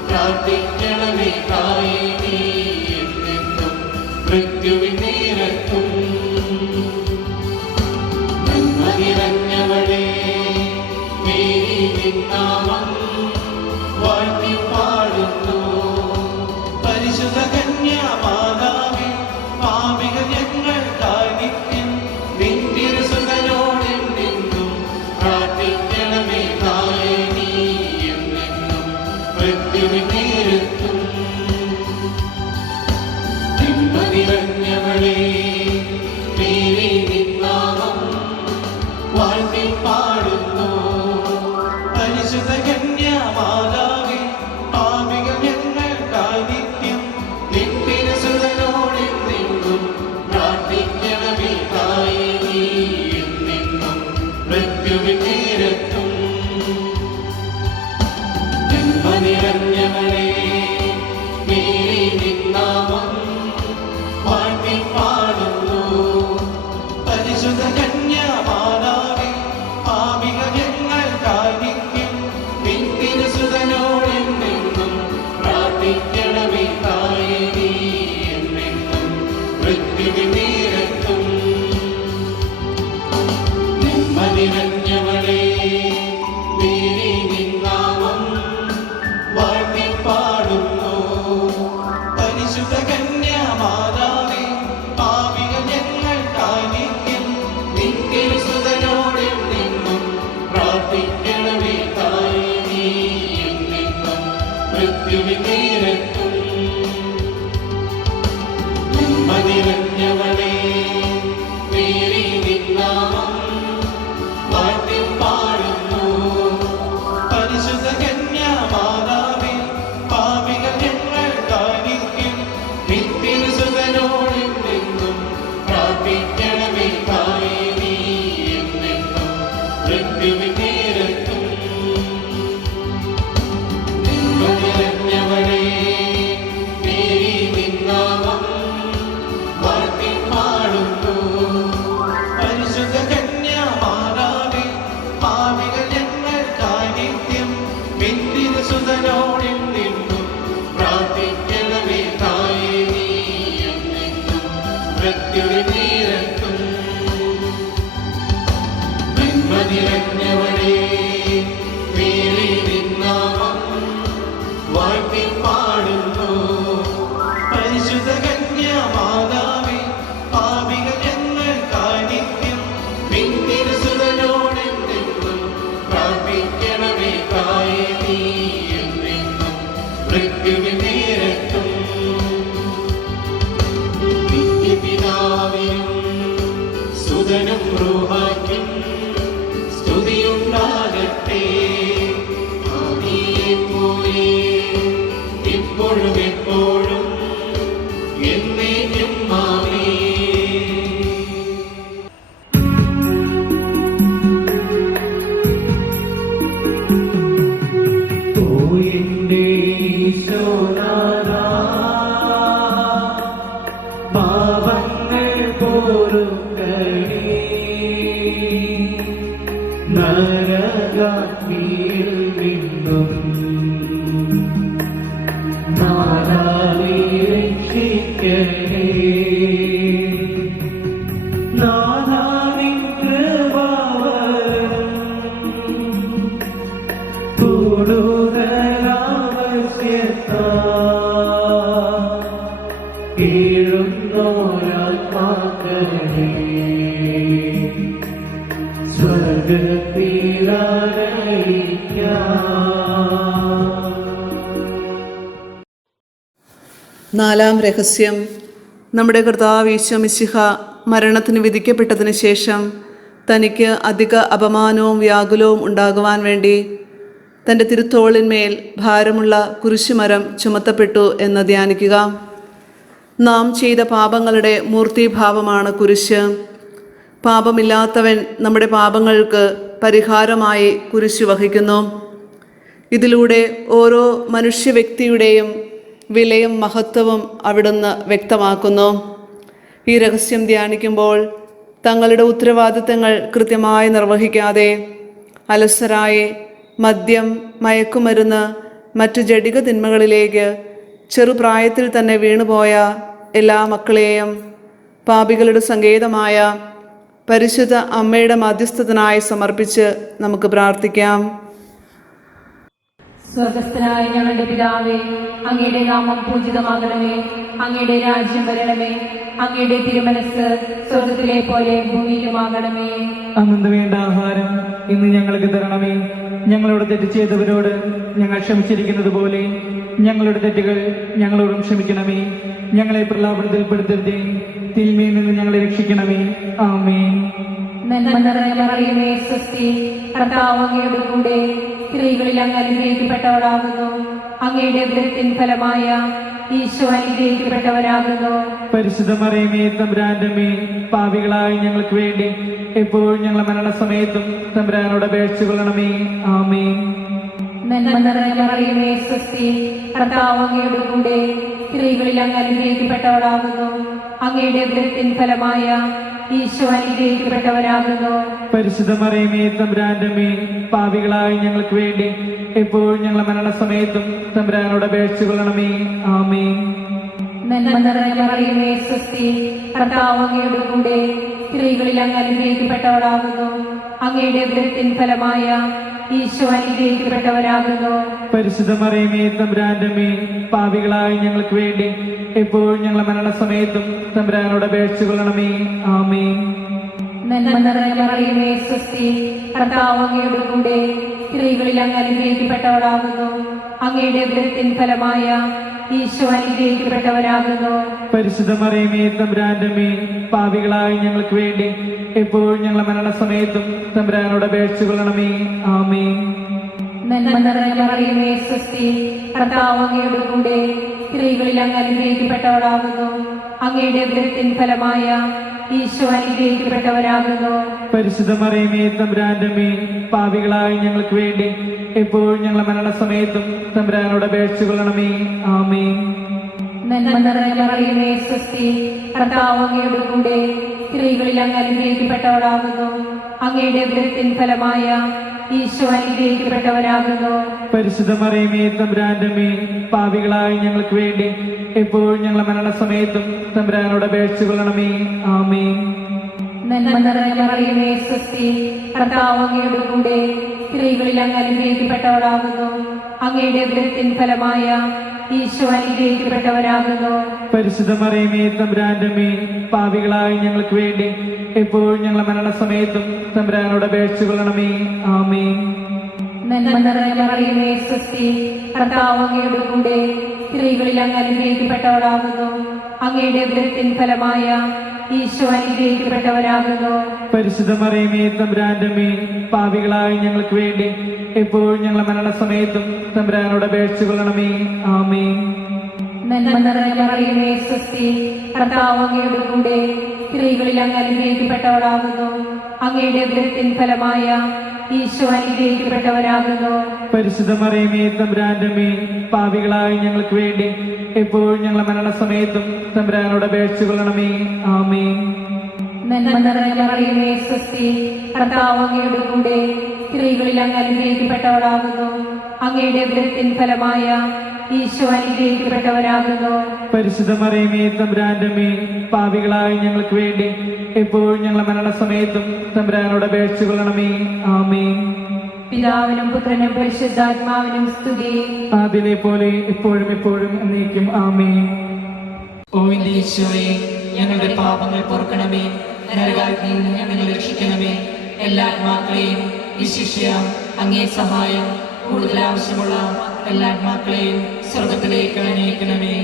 പ്രാർത്ഥിക്കണമേ. തായേ നീ എന്നെന്നും മൃത്യുവിൻ നേരത്തും നന്മ നിറഞ്ഞവളേ, മേരി നിന്നാമം വാഴ്ത്തിപ്പാടുന്നു. പരിശുദ്ധ കന്യാമാതാവേ, പാപികൾ ഞങ്ങൾക്കായി നിത്യം നിന്തിരുസുതനോടെന്നും പ്രാർത്ഥിക്കണമേ. തായേ നീ എന്നെന്നും മൃത്യുവിൻ നേരത്തും നന്മ നിറഞ്ഞവളേ, മേരി നിന്നാമം വാഴ്ത്തിപ്പാടുന്നു. പരിശുദ്ധ കന്യാമാതാവേ, പാപികൾ ഞങ്ങൾക്കായി നിത്യം നിന്തിരുസുതനോടെന്നും പ്രാർത്ഥിക്കണമേ. തായേ നീ എന്നെന്നും മൃത്യുവിൻ നേരത്തും നന്മ നിറഞ്ഞവളേ, മേരി നിന്നാമം വാഴ്ത്തിപ്പാടുന്നു. പരിശുദ്ധ കന്യാമാതാവേ, പാപികൾ ഞങ്ങൾക്കായി നിത്യം നിന്തിരുസുതനോടെന്നും പ്രാർത്ഥിക്കണമേ. തായേ നീ എന്നെന്നും മൃത്യുവിൻ നേരത്തും നന്മ നിറഞ്ഞവളേ, മേരി നിന്നാമം വാഴ്ത്തിപ്പാടുന്നു. പരിശുദ്ധ കന്യാമാതാവേ, പാപികൾ ഞങ്ങൾക്കായി നിത്യം നിന്തിരുസുതനോടെന്നും പ്രാർത്ഥിക്കണമേ. തായേ നീ എന്നെന്നും മൃത്യുവിൻ നേരത്തും നന്മ നിറഞ്ഞവളേ, മേരി നിന്നാമം വാഴ്ത്തിപ്പാടുന്നു. പരിശുദ്ധ കന്യാമാതാവേ, പാപികൾ ഞങ്ങൾക്കായി നിത്യം നിന്തിരുസുതനോടെന്നും പ്രാർത്ഥിക്കണമേ. തായേ നീ എന്നെന്നും മൃത്യുവിൻ നേരത്തും നന്മ നിറഞ്ഞവളേ, മേരി നിന്നാമം വാഴ്ത്തിപ്പാടുന്നു. പരിശുദ്ധ കന്യാമാതാവേ, പാപികൾ ഞങ്ങൾക്കായി നിത്യം നിന്തിരുസുതനോടെന്നും പ്രാർത്ഥിക്കണമേ. തായേ നീ എന്നെന്നും മൃത്യുവിൻ നേരത്തും നന്മ നിറഞ്ഞവളേ, മേരി നിന്നാമം വാഴ്ത്തിപ്പാടുന്നു. പരിശുദ്ധ കന്യാമാതാവേ, പാപികൾ ഞങ്ങൾക്കായി നിത്യം നിന്തിരുസുതനോടെന്നും പ്രാർത്ഥിക്കണമേ. തായേ നീ എന്നെന്നും മൃത്യുവിൻ നേരത്തും നിത്യപിതാവിനും സുതനും റൂഹായ്ക്കും സ്തുതിയുണ്ടാകട്ടെ. ആദിയിലെപ്പോലെ ഇപ്പോഴും എപ്പോഴും എന്നേക്കും ആമേൻ. എന്റെ ഈശോനാഥാ, പാപങ്ങൾ പൊറുക്കണേ, നരകാഗ്നിയിൽ നിന്നും നാഥാവേ രക്ഷിക്കണേ. നാഥാ നിൻ കൃപാവരം നാലാം രഹസ്യം. നമ്മുടെ കർത്താവ് ഈശോ മിശിഹ മരണത്തിന് വിധിക്കപ്പെട്ടതിന് ശേഷം തനിക്ക് അധിക അപമാനവും വ്യാകുലവും ഉണ്ടാകുവാൻ വേണ്ടി തൻ്റെ തിരുത്തോളിന്മേൽ ഭാരമുള്ള കുരിശുമരം ചുമത്തപ്പെട്ടു എന്ന് ധ്യാനിക്കുക. നാം ചെയ്ത പാപങ്ങളുടെ മൂർത്തീഭാവമാണ് കുരിശ്. പാപമില്ലാത്തവൻ നമ്മുടെ പാപങ്ങൾക്ക് പരിഹാരമായി കുരിശ് വഹിക്കുന്നു. ഇതിലൂടെ ഓരോ മനുഷ്യ വ്യക്തിയുടെയും വിലയും മഹത്വവും അവിടുന്ന് വ്യക്തമാക്കുന്നു. ഈ രഹസ്യം ധ്യാനിക്കുമ്പോൾ തങ്ങളുടെ ഉത്തരവാദിത്തങ്ങൾ കൃത്യമായി നിർവഹിക്കാതെ അലസരായി മദ്യം, മയക്കുമരുന്ന്, മറ്റു ജഡിക തിന്മകളിലേക്ക് ചെറുപ്രായത്തിൽ തന്നെ വീണുപോയ എല്ലാ മക്കളെയും പാപികളുടെ സങ്കേതമായ പരിശുദ്ധ അമ്മയുടെ മധ്യസ്ഥത്തിനായി സമർപ്പിച്ച് നമുക്ക് പ്രാർത്ഥിക്കാം. സ്വർഗസ്ഥനായ ഞങ്ങളുടെ പിതാവേ, അങ്ങയുടെ നാമം പൂജിതമാകണമേ. അങ്ങയുടെ രാജ്യം വരണമേ. അങ്ങയുടെ തിരുമനസ് സ്വർഗത്തിലെ പോലെ ഭൂമിയിലുമാകണമേ. അന്നു വേണ്ട ആഹാരം ഇന്ന് ഞങ്ങൾക്ക് തരണമേ. ഞങ്ങളോട് തെറ്റ് ചെയ്തവരോട് ഞങ്ങൾ ക്ഷമിച്ചിരിക്കുന്നത് പോലെ ഞങ്ങളുടെ തെറ്റുകൾ ഞങ്ങളോടും ക്ഷമിക്കണമേ. ഞങ്ങളെ പ്രലോഭനത്തിൽപ്പെടുത്തരുതേ, തിന്മയിൽ നിന്ന് ഞങ്ങളെ രക്ഷിക്കണമേ. ആമേൻ. നന്മ നിറഞ്ഞ മറിയമേ, സ്വസ്തി, കർത്താവ് അങ്ങയുടെ കൂടെ സ്ത്രീകളിൽ അങ്ങ് അനുഗ്രഹിക്കപ്പെട്ടവളാകുന്നു. അങ്ങയുടെ ഉദരത്തിൻ ഫലമായ ഈശോ അനുഗ്രഹിക്കപ്പെട്ടവരാകുന്നു. പരിശുദ്ധ മറിയമേ, തമ്പുരാന്റെ അമ്മേ, പാപികളായ ഞങ്ങൾക്ക് വേണ്ടി എപ്പോഴും ഞങ്ങളുടെ മരണസമയത്തും തമ്പുരാനോട് അപേക്ഷിച്ചു കൊള്ളണമേ. ആമേൻ. നന്മ നിറഞ്ഞ മറിയമേ, സ്വസ്തി, കർത്താവ് അങ്ങയുടെ കൂടെ സ്ത്രീകളിൽ അങ്ങ് അനുഗ്രഹിക്കപ്പെട്ടവളാകുന്നു. അങ്ങയുടെ ഉദരത്തിൻ ഫലമായ ഈശോ അനുഗ്രഹിക്കപ്പെട്ടവരാകുന്നു. പരിശുദ്ധ മറിയമേ, തമ്പുരാന്റെ അമ്മേ, പാപികളായ ഞങ്ങൾക്ക് വേണ്ടി എപ്പോഴും ഞങ്ങളുടെ മരണസമയത്തും തമ്പുരാനോട് അപേക്ഷിച്ചു കൊള്ളണമേ. ആമേൻ. നന്മ നിറഞ്ഞ മറിയമേ, സ്വസ്തി, കർത്താവ് അങ്ങയുടെ കൂടെ സ്ത്രീകളിൽ അങ്ങ് അനുഗ്രഹിക്കപ്പെട്ടവളാകുന്നു. അങ്ങയുടെ ഉദരത്തിൻ ഫലമായ ഈശോ അനുഗ്രഹിക്കപ്പെട്ടവരാകുന്നു. പരിശുദ്ധ മറിയമേ, തമ്പുരാന്റെ അമ്മേ, പാപികളായ ഞങ്ങൾക്ക് വേണ്ടി എപ്പോഴും ഞങ്ങളുടെ മരണസമയത്തും തമ്പുരാനോട് അപേക്ഷിച്ചു കൊള്ളണമേ. ആമേൻ. നന്മ നിറഞ്ഞ മറിയമേ, സ്വസ്തി, കർത്താവ് അങ്ങയുടെ കൂടെ സ്ത്രീകളിൽ അങ്ങ് അനുഗ്രഹിക്കപ്പെട്ടവളാകുന്നു. അങ്ങയുടെ ഉദരത്തിൻ ഫലമായ ഈശോ അനുഗ്രഹിക്കപ്പെട്ടവരാകുന്നു. പരിശുദ്ധ മറിയമേ, തമ്പുരാന്റെ അമ്മേ, പാപികളായ ഞങ്ങൾക്ക് വേണ്ടി എപ്പോഴും ഞങ്ങളുടെ മരണസമയത്തും തമ്പുരാനോട് അപേക്ഷിച്ചു കൊള്ളണമേ. ആമേൻ. നന്മ നിറഞ്ഞ മറിയമേ, സ്വസ്തി, കർത്താവ് അങ്ങയുടെ കൂടെ സ്ത്രീകളിൽ അങ്ങ് അനുഗ്രഹിക്കപ്പെട്ടവളാകുന്നു. അങ്ങയുടെ ഉദരത്തിൻ ഫലമായ ഈശോ അനുഗ്രഹിക്കപ്പെട്ടവരാകുന്നു. പരിശുദ്ധ മറിയമേ, തമ്പുരാന്റെ അമ്മേ, പാപികളായ ഞങ്ങൾക്ക് വേണ്ടി എപ്പോഴും ഞങ്ങളുടെ മരണസമയത്തും തമ്പുരാനോട് അപേക്ഷിച്ചു കൊള്ളണമേ. ആമേൻ. നന്മ നിറഞ്ഞ മറിയമേ, സ്വസ്തി, കർത്താവ് അങ്ങയുടെ കൂടെ സ്ത്രീകളിൽ അങ്ങ് അനുഗ്രഹിക്കപ്പെട്ടവളാകുന്നു. അങ്ങയുടെ ഉദരത്തിൻ ഫലമായ ഈശോ അനുഗ്രഹിക്കപ്പെട്ടവരാകുന്നു. പരിശുദ്ധ മറിയമേ, തമ്പുരാന്റെ അമ്മേ, പാപികളായ ഞങ്ങൾക്ക് വേണ്ടി എപ്പോഴും ഞങ്ങളുടെ മരണസമയത്തും തമ്പുരാനോട് അപേക്ഷിച്ചു കൊള്ളണമേ. ആമേൻ. നന്മ നിറഞ്ഞ മറിയമേ, സ്വസ്തി, കർത്താവ് അങ്ങയുടെ കൂടെ സ്ത്രീകളിൽ അങ്ങ് അനുഗ്രഹിക്കപ്പെട്ടവളാകുന്നു. അങ്ങയുടെ ഉദരത്തിൻ ഫലമായ ഈശോ അനുഗ്രഹിക്കപ്പെട്ടവരാകുന്നു. പരിശുദ്ധ മറിയമേ, തമ്പുരാന്റെ അമ്മേ, പാപികളായ ഞങ്ങൾക്ക് വേണ്ടി എപ്പോഴും ഞങ്ങളുടെ മരണസമയത്തും തമ്പുരാനോട് അപേക്ഷിച്ചു കൊള്ളണമേ. ആമേൻ. നന്മ നിറഞ്ഞ മറിയമേ, സ്വസ്തി, കർത്താവ് അങ്ങയുടെ കൂടെ സ്ത്രീകളിൽ അങ്ങ് അനുഗ്രഹിക്കപ്പെട്ടവളാകുന്നു. അങ്ങയുടെ ഉദരത്തിൻ ഫലമായ ഈശോ അനുഗ്രഹിക്കപ്പെട്ടവരാകുന്നു. പരിശുദ്ധ മറിയമേ, തമ്പുരാന്റെ അമ്മേ, പാപികളായ ഞങ്ങൾക്ക് വേണ്ടി എപ്പോഴും ഞങ്ങളുടെ മരണസമയത്തും തമ്പുരാനോട് അപേക്ഷിച്ചു കൊള്ളണമേ. ആമേൻ. നന്മ നിറഞ്ഞ മറിയമേ, സ്വസ്തി, കർത്താവ് അങ്ങയുടെ കൂടെ സ്ത്രീകളിൽ അങ്ങ് അനുഗ്രഹിക്കപ്പെട്ടവളാകുന്നു. അങ്ങയുടെ ഉദരത്തിൻ ഫലമായ ഈശോ അനുഗ്രഹിക്കപ്പെട്ടവരാകുന്നു. പരിശുദ്ധ മറിയമേ, തമ്പുരാന്റെ അമ്മേ, പാപികളായ ഞങ്ങൾക്ക് വേണ്ടി എപ്പോഴും ഞങ്ങളുടെ മരണസമയത്തും തമ്പുരാനോട് അപേക്ഷിച്ചു കൊള്ളണമേ. ആമേൻ. നന്മ നിറഞ്ഞ മറിയമേ, സ്വസ്തി, കർത്താവ് അങ്ങയുടെ കൂടെ സ്ത്രീകളിൽ അങ്ങ് അനുഗ്രഹിക്കപ്പെട്ടവളാകുന്നു. അങ്ങയുടെ ഉദരത്തിൻ ഫലമായ ഈശോ അനുഗ്രഹിക്കപ്പെട്ടവരാകുന്നു. പരിശുദ്ധ മറിയമേ, തമ്പുരാന്റെ അമ്മേ, പാപികളായ ഞങ്ങൾക്ക് വേണ്ടി എപ്പോഴും ഞങ്ങളുടെ മരണസമയത്തും തമ്പുരാനോട് അപേക്ഷിച്ചു കൊള്ളണമേ. ആമേൻ. പിതാവിനും പുത്രനും പരിശുദ്ധാത്മാവിനും സ്തുതി. അതിനെ പോലെ എപ്പോഴും എപ്പോഴും എന്നേക്കും. ആമേൻ. ഓ എന്റെ ഈശോയെ, ഞങ്ങളുടെ പാപങ്ങൾ പൊറുക്കണമേ. നരകാഗ്നിയിൽ നിന്ന് ഞങ്ങളെ രക്ഷിക്കണമേ. എല്ലാ ആത്മാക്കളെയും വിശിഷ്യ അങ്ങേ സഹായം കൂടുതൽ ആവശ്യമുള്ള എല്ലാ ആത്മാക്കളെയും സ്വർഗത്തിലേക്ക് അനയിക്കണമേ.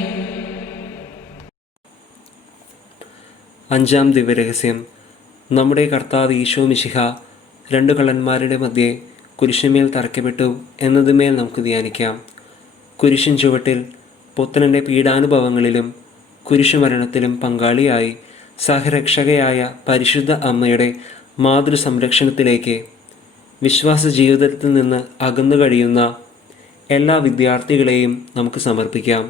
അഞ്ചാം ദിവ്യരഹസ്യം. നമ്മുടെ കർത്താവ് ഈശോ മിശിഹ 2 കള്ളന്മാരുടെ മധ്യേ കുരിശുമേൽ തറയ്ക്കപ്പെട്ടു എന്നതുമേൽ നമുക്ക് ധ്യാനിക്കാം. കുരിശിൻ ചുവട്ടിൽ പുത്രൻ്റെ പീഡാനുഭവങ്ങളിലും കുരിശുമരണത്തിലും പങ്കാളിയായി സഹരക്ഷകയായ പരിശുദ്ധ അമ്മയുടെ മാതൃസംരക്ഷണത്തിലേക്ക് വിശ്വാസ ജീവിതത്തിൽ നിന്ന് അകന്നു കഴിയുന്ന എല്ലാ വിദ്യാർത്ഥികളെയും നമുക്ക് സമർപ്പിക്കാം.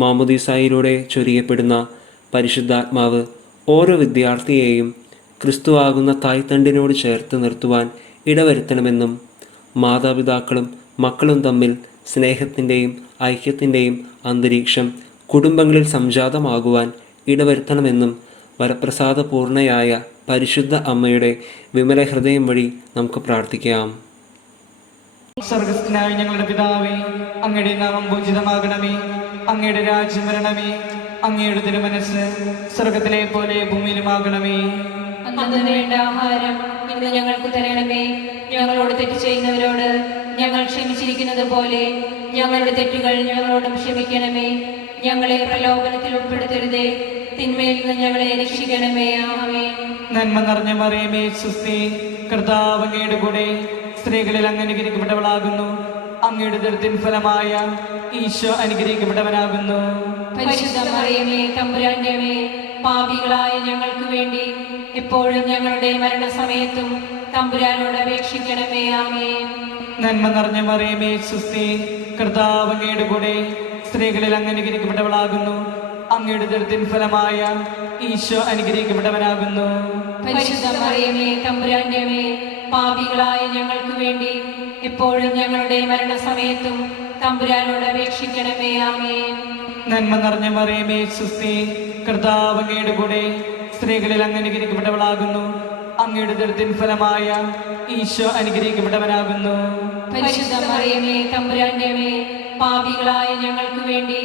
മാമോദീസായിലൂടെ ചൊരിയപ്പെടുന്ന പരിശുദ്ധാത്മാവ് ഓരോ വിദ്യാർത്ഥിയെയും ക്രിസ്തുവാകുന്ന തായ്തണ്ടിനോട് ചേർത്ത് നിർത്തുവാൻ ഇടവരുത്തണമെന്നും മാതാപിതാക്കളും മക്കളും തമ്മിൽ സ്നേഹത്തിൻ്റെയും ഐക്യത്തിൻ്റെയും അന്തരീക്ഷം കുടുംബങ്ങളിൽ സംജാതമാകുവാൻ ഇടവരുത്തണമെന്നും വരപ്രസാദപൂർണയായ പരിശുദ്ധ അമ്മയുടെ വിമല ഹൃദയം വഴി നമുക്ക് പ്രാർത്ഥിക്കാം. സ്വർഗസ്ഥനായ ഞങ്ങളുടെ പിതാവേ, അങ്ങയുടെ നാമം പൂജിതമാകണമേ. അങ്ങയുടെ രാജ്യം വരണമേ. അങ്ങയുടെ തിരുമനസ്സ് സ്വർഗത്തിലെ പോലെ ഭൂമിയിലുമാകണമേ. അന്നു വേണ്ട ആഹാരം ഇന്ന് ഞങ്ങൾക്ക് തരണമേ. ഞങ്ങളോട് തെറ്റ് ചെയ്യുന്നവരോട് ഞങ്ങൾ ക്ഷമിച്ചിരിക്കുന്നത് പോലെ ഞങ്ങളുടെ തെറ്റുകൾ ഞങ്ങളോടും ക്ഷമിക്കണമേ. ഞങ്ങളെ പ്രലോഭനത്തിൽ ഉൾപ്പെടുത്തരുതേ, തിന്മയിൽ നിന്ന് ഞങ്ങളെ രക്ഷിക്കണമേ. ആമേൻ. നന്മ നിറഞ്ഞ മറിയമേ, സുസ്തി, കർത്താവ് അങ്ങയുടെ കൂടെ സ്ത്രീകളിൽ അങ്ങ് അനുഗ്രഹിക്കപ്പെട്ടവളാകുന്നു. അങ്ങയുടെ ഉദരത്തിൻ ഫലമായ ഈശോ അനുഗ്രഹിക്കപ്പെട്ടവനാകുന്നു. പരിശുദ്ധ മറിയമേ, തമ്പുരാന്റെ അമ്മേ, പാപികളായ ഞങ്ങൾക്ക് വേണ്ടി എപ്പോഴും ഞങ്ങളുടെ മരണസമയത്തും തമ്പുരാനോട് അപേക്ഷിക്കണമേ. ആമേൻ. നന്മ നിറഞ്ഞ മറിയമേ, സുസ്തി, കർത്താവ് അങ്ങയുടെ കൂടെ സ്ത്രീകളിൽ അങ്ങ് അനുഗ്രഹിക്കപ്പെട്ടവളാകുന്നു. അങ്ങയുടെ ഉദരത്തിൻ ഫലമായ ഈശോ അനുഗ്രഹിക്കപ്പെട്ടവനാകുന്നു. പരിശുദ്ധ മറിയമേ, തമ്പുരാന്റെ അമ്മേ, പാപികളായ ഞങ്ങൾക്ക് വേണ്ടി എപ്പോഴും ഞങ്ങളുടെ മരണസമയത്തും തമ്പുരാനോട് അപേക്ഷിക്കണമേ. ആമേൻ. നന്മ നിറഞ്ഞ മറിയമേ, സുസ്തി, കർത്താവ് അങ്ങയുടെ കൂടെ സ്ത്രീകളിൽ അങ്ങ് അനുഗ്രഹിക്കപ്പെട്ടവളാകുന്നു. അങ്ങയുടെ ഉദരത്തിൻ ഫലമായ ഈശോ അനുഗ്രഹിക്കപ്പെട്ടവനാകുന്നു. പരിശുദ്ധ മറിയമേ, തമ്പുരാന്റെ അമ്മേ, പാപികളായ ഞങ്ങൾക്ക് വേണ്ടി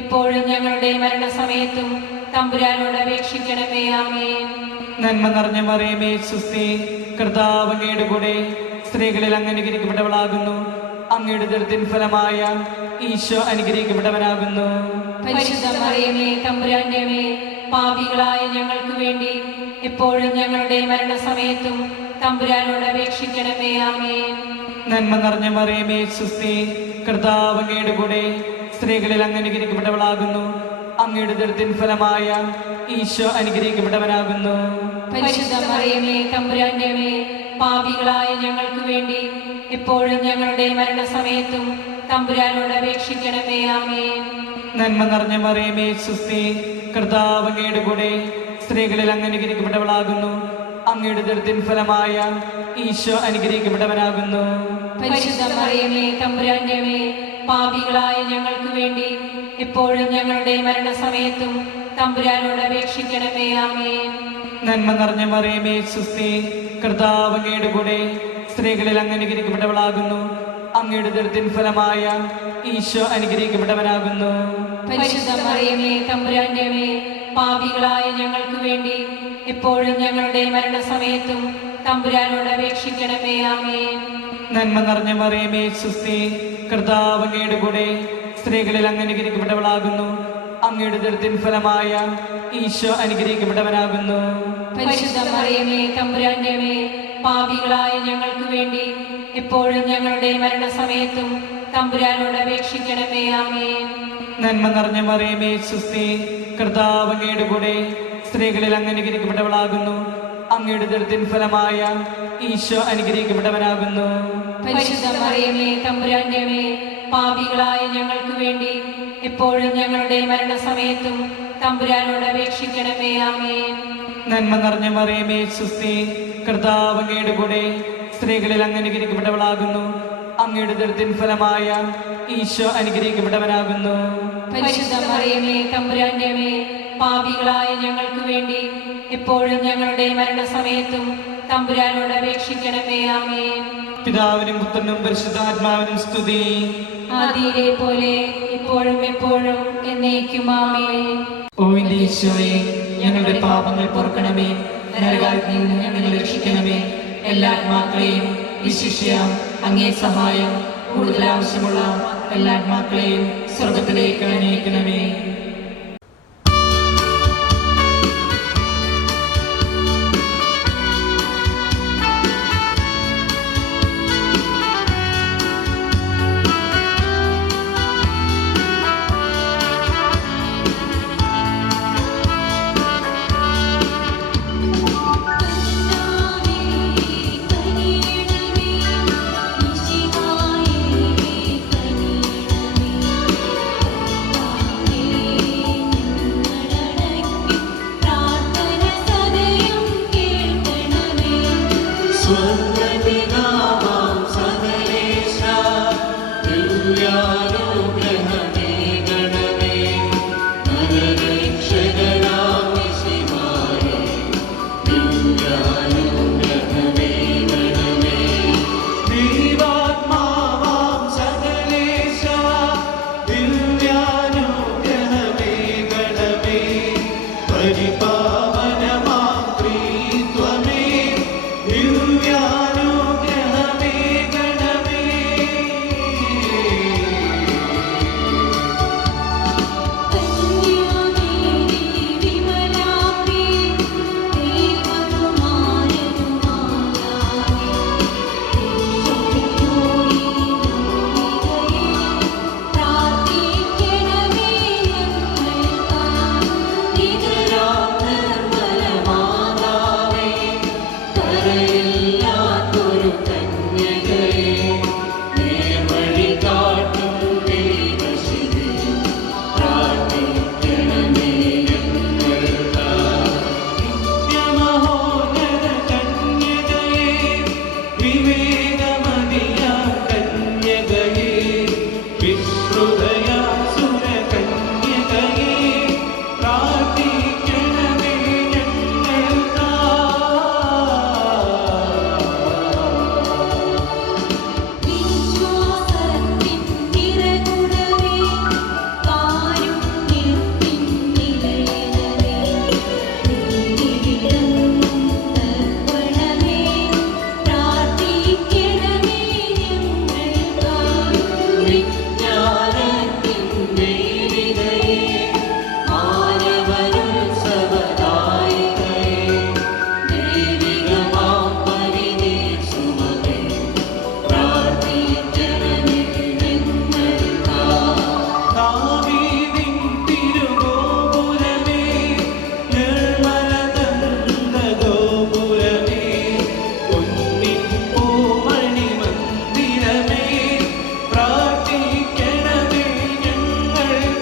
എപ്പോഴും ഞങ്ങളുടെ മരണസമയത്തും തമ്പുരാനോട് അപേക്ഷിക്കണമേ. ആമേൻ. നന്മ നിറഞ്ഞ മറിയമേ, സുസ്തി, കർത്താവ് അങ്ങയുടെ കൂടെ സ്ത്രീകളിൽ അങ്ങ് അനുഗ്രഹിക്കപ്പെട്ടവളാകുന്നു. അങ്ങയുടെ ഉദരത്തിൻ ഫലമായ ഈശോ അനുഗ്രഹിക്കപ്പെട്ടവനാകുന്നു. പരിശുദ്ധ മറിയമേ, തമ്പുരാന്റെ അമ്മേ, പാപികളായ ഞങ്ങൾക്ക് വേണ്ടി എപ്പോഴും ഞങ്ങളുടെ മരണസമയത്തും തമ്പുരാനോട് അപേക്ഷിക്കണമേ. ആമേൻ. നന്മ നിറഞ്ഞ മറിയമേ, സുസ്തി, കർത്താവ് അങ്ങയുടെ കൂടെ സ്ത്രീകളിൽ അങ്ങ് അനുഗ്രഹിക്കപ്പെട്ടവളാകുന്നു. അങ്ങയുടെ ഉദരത്തിൻ ഫലമായ ഈശോ അനുഗ്രഹിക്കപ്പെട്ടവനാകുന്നു. പരിശുദ്ധ മറിയമേ, തമ്പുരാന്റെ അമ്മേ, പാപികളായ ഞങ്ങൾക്ക് വേണ്ടി എപ്പോഴും ഞങ്ങളുടെ മരണസമയത്തും തമ്പുരാനോട് അപേക്ഷിക്കണമേ. ആമേൻ. നന്മ നിറഞ്ഞ മറിയമേ, സുസ്തി, കർത്താവ് അങ്ങയുടെ കൂടെ സ്ത്രീകളിൽ അങ്ങ് അനുഗ്രഹിക്കപ്പെട്ടവളാകുന്നു. അങ്ങയുടെ ഉദരത്തിൻ ഫലമായ ഈശോ അനുഗ്രഹിക്കപ്പെട്ടവനാകുന്നു. പരിശുദ്ധ മറിയമേ, തമ്പുരാന്റെ അമ്മേ, പാപികളായ ഞങ്ങൾക്ക് വേണ്ടി എപ്പോഴും ഞങ്ങളുടെ മരണസമയത്തും തമ്പുരാനോട് അപേക്ഷിക്കണമേ. ആമേൻ. നന്മ നിറഞ്ഞ മറിയമേ, സുസ്തി, കർത്താവ് അങ്ങയുടെ കൂടെ സ്ത്രീകളിൽ അങ്ങ് അനുഗ്രഹിക്കപ്പെട്ടവളാകുന്നു. അങ്ങയുടെ ഉദരത്തിൻ ഫലമായ ഈശോ അനുഗ്രഹിക്കപ്പെട്ടവനാകുന്നു. പരിശുദ്ധ മറിയമേ, തമ്പുരാന്റെ അമ്മേ, പാപികളായ ഞങ്ങൾക്ക് വേണ്ടി എപ്പോഴും ഞങ്ങളുടെ മരണസമയത്തും തമ്പുരാനോട് അപേക്ഷിക്കണമേ. ആമേൻ. നന്മ നിറഞ്ഞ മറിയമേ, സുസ്തി, കർത്താവ് അങ്ങയുടെ കൂടെ സ്ത്രീകളിൽ അങ്ങ് അനുഗ്രഹിക്കപ്പെട്ടവളാകുന്നു. അങ്ങയുടെ ഉദരത്തിൻ ഫലമായ ഈശോ അനുഗ്രഹിക്കപ്പെട്ടവനാകുന്നു. പരിശുദ്ധ മറിയമേ, തമ്പുരാന്റെ അമ്മേ, പാപികളായ ഞങ്ങൾക്ക് വേണ്ടി എപ്പോഴും ഞങ്ങളുടെ മരണസമയത്തും തമ്പുരാനോട് അപേക്ഷിക്കണമേ. ആമേൻ. നന്മ നിറഞ്ഞ മറിയമേ, സുസ്തി, കർത്താവ് അങ്ങയുടെ കൂടെ സ്ത്രീകളിൽ അങ്ങ് അനുഗ്രഹിക്കപ്പെട്ടവളാകുന്നു. അങ്ങയുടെ ഉദരത്തിൻ ഫലമായ ഈശോ അനുഗ്രഹിക്കപ്പെട്ടവനാകുന്നു. പരിശുദ്ധ മറിയമേ, തമ്പുരാന്റെ അമ്മേ, പാപികളായ ഞങ്ങൾക്ക് വേണ്ടി എപ്പോഴും ഞങ്ങളുടെ മരണസമയത്തും തമ്പുരാനോട് അപേക്ഷിക്കണമേ. ആമേൻ. നന്മ നിറഞ്ഞ മറിയമേ, സുസ്തി, കർത്താവ് അങ്ങയുടെ കൂടെ സ്ത്രീകളിൽ അങ്ങ് അനുഗ്രഹിക്കപ്പെട്ടവളാകുന്നു. അങ്ങയുടെ ഉദരത്തിൻ ഫലമായ ഈശോ അനുഗ്രഹിക്കപ്പെട്ടവനാകുന്നു. പരിശുദ്ധ മറിയമേ, തമ്പുരാന്റെ അമ്മേ, പാപികളായ ഞങ്ങൾക്ക് വേണ്ടി എപ്പോഴും ഞങ്ങളുടെ മരണസമയത്തും തമ്പുരാനോട് അപേക്ഷിക്കണമേ. ആമേൻ. പിതാവിനും പുത്രനും പരിശുദ്ധാത്മാവിനും സ്തുതി. ആദിയിലെ പോലെ ഇപ്പോഴും എപ്പോഴും എന്നേക്കും. ആമേൻ. ഓ എന്റെ ഈശോയെ, ഞങ്ങളുടെ പാപങ്ങൾ പൊറുക്കണമേ. നരകാഗ്നിയിൽ നിന്ന് ഞങ്ങളെ രക്ഷിക്കണമേ. എല്ലാ ആത്മാക്കളെയും വിശിഷ്യ അങ്ങേ സഹായം കൂടുതൽ ആവശ്യമുള്ള എല്ലാ ആത്മാക്കളെയും സ്വർഗത്തിലേക്ക് അനയിക്കണമേ. സ്വർഗ്ഗപിതാവാം സകലേശ ദിവ്യാനുഗ്രഹമേകണമേ. നരരക്ഷകനാം മിശിഹായേ ദിവ്യാനുഗ്രഹമേകണമേ. ദൈവാത്മാവാം സകലേശ ദിവ്യാനുഗ്രഹമേകണമേ. പരിപാവനമാം ത്രിത്വമേ ദിവ്യാനുഗ്രഹമേകണമേ. നിർമ്മലമാതാവേ, കരയില്ലാത്തൊരു കന്യകയെ, നേർവഴി കാട്ടും ദൈവശിവേ, പ്രാർത്ഥിക്കണമേ ഞങ്ങൾക്കായി. നിത്യമഹോന്നത കന്യകയെ, വിവേകമതിയാം കന്യകയെ, വിശ്രുതയാം സുരകന്യകയെ, പ്രാർത്ഥിക്കണമേ ഞങ്ങൾക്കായി. വിജ്ഞാനത്തിൻ ദേവികയെ, മാനവരുത്സവദായികയെ, ദൈവികമാം പരിനീസുമതേ, പ്രാർത്ഥിക്കണമേ ഞങ്ങൾക്കായി. ദാവീദിൻ തിരുഗോപുരമേ, നിർമ്മലദന്തഗോപുരമേ, പൊന്നിൻ പൂമണി മന്ദിരമേ, പ്രാർത്ഥിക്കണമേ ഞങ്ങൾക്കായി.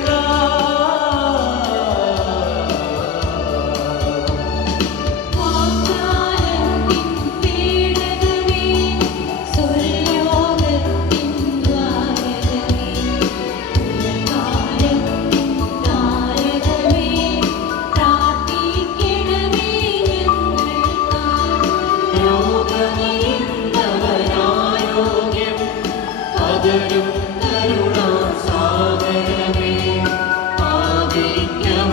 രോഗമീന്നവനാരോഗ്യം പകരും കരുണാസാഗരമേ, ആദിത്യവനീലാശ്രയമേ,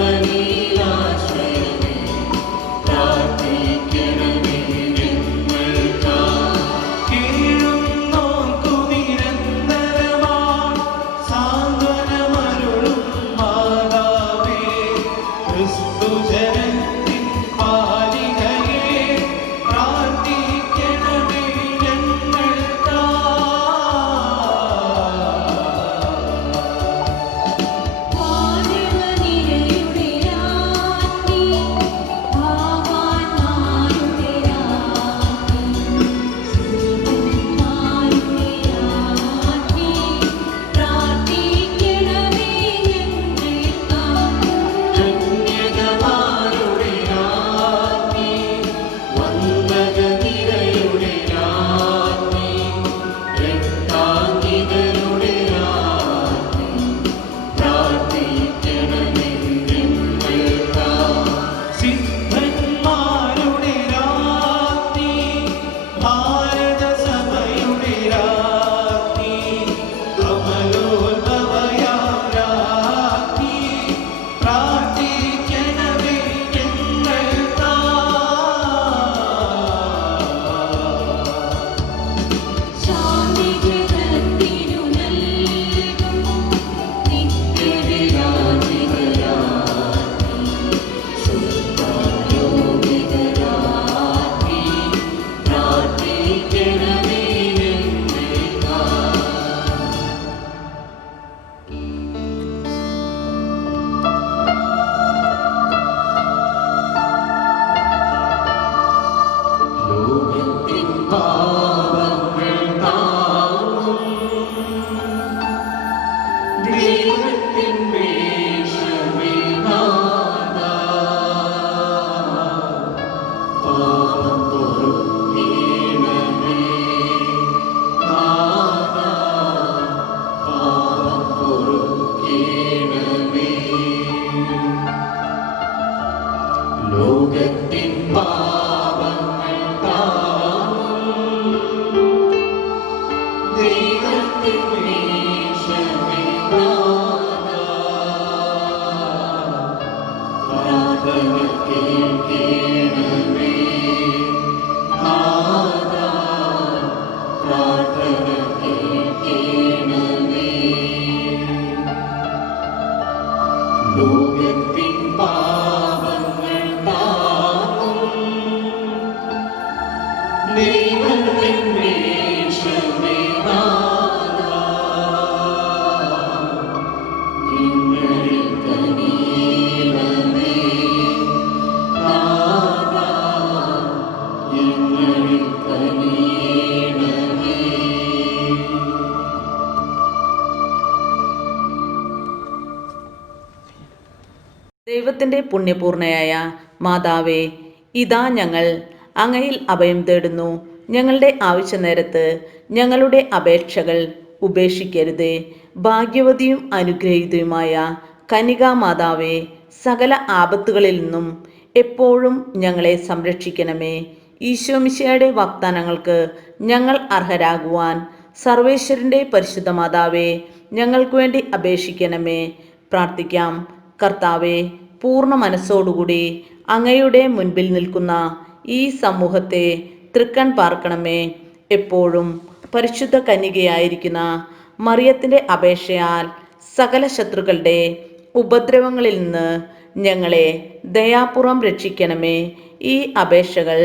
പ്രാർത്ഥിക്കണമേ ഞങ്ങൾക്കായി. കീഴുന്നോർക്കു നിരന്തരമാം സാന്ത്വനമരുളും മാതാവേ, ക്രിസ്തുജനത്തിൻ പാലികയെ, പ്രാർത്ഥിക്കണമേ ഞങ്ങൾക്കായി. ദൈവത്തിൻ്റെ പുണ്യപൂർണയായ മാതാവേ, ഇതാ ഞങ്ങൾ അങ്ങയിൽ അഭയം തേടുന്നു. ഞങ്ങളുടെ ആവശ്യനേരത്ത് ഞങ്ങളുടെ അപേക്ഷകൾ ഉപേക്ഷിക്കരുതേ. ഭാഗ്യവതിയും അനുഗ്രഹീതയുമായ കന്യകാമാതാവേ, സകല ആപത്തുകളിൽ നിന്നും എപ്പോഴും ഞങ്ങളെ സംരക്ഷിക്കണമേ. ഈശോമിശിഹായുടെ വാഗ്ദാനങ്ങൾക്ക് ഞങ്ങൾ അർഹരാകുവാൻ സർവേശ്വരൻ്റെ പരിശുദ്ധ മാതാവേ, ഞങ്ങൾക്ക് വേണ്ടി അപേക്ഷിക്കണമേ. പ്രാർത്ഥിക്കാം. കർത്താവെ, പൂർണ്ണ മനസ്സോടുകൂടി അങ്ങയുടെ മുൻപിൽ നിൽക്കുന്ന ഈ സമൂഹത്തെ തൃക്കൺ പാർക്കണമേ. എപ്പോഴും പരിശുദ്ധ കന്യകയായിരിക്കുന്ന മറിയത്തിൻ്റെ അപേക്ഷയാൽ സകല ശത്രുക്കളുടെ ഉപദ്രവങ്ങളിൽ നിന്ന് ഞങ്ങളെ ദയാപൂർവം രക്ഷിക്കണമേ. ഈ അപേക്ഷകൾ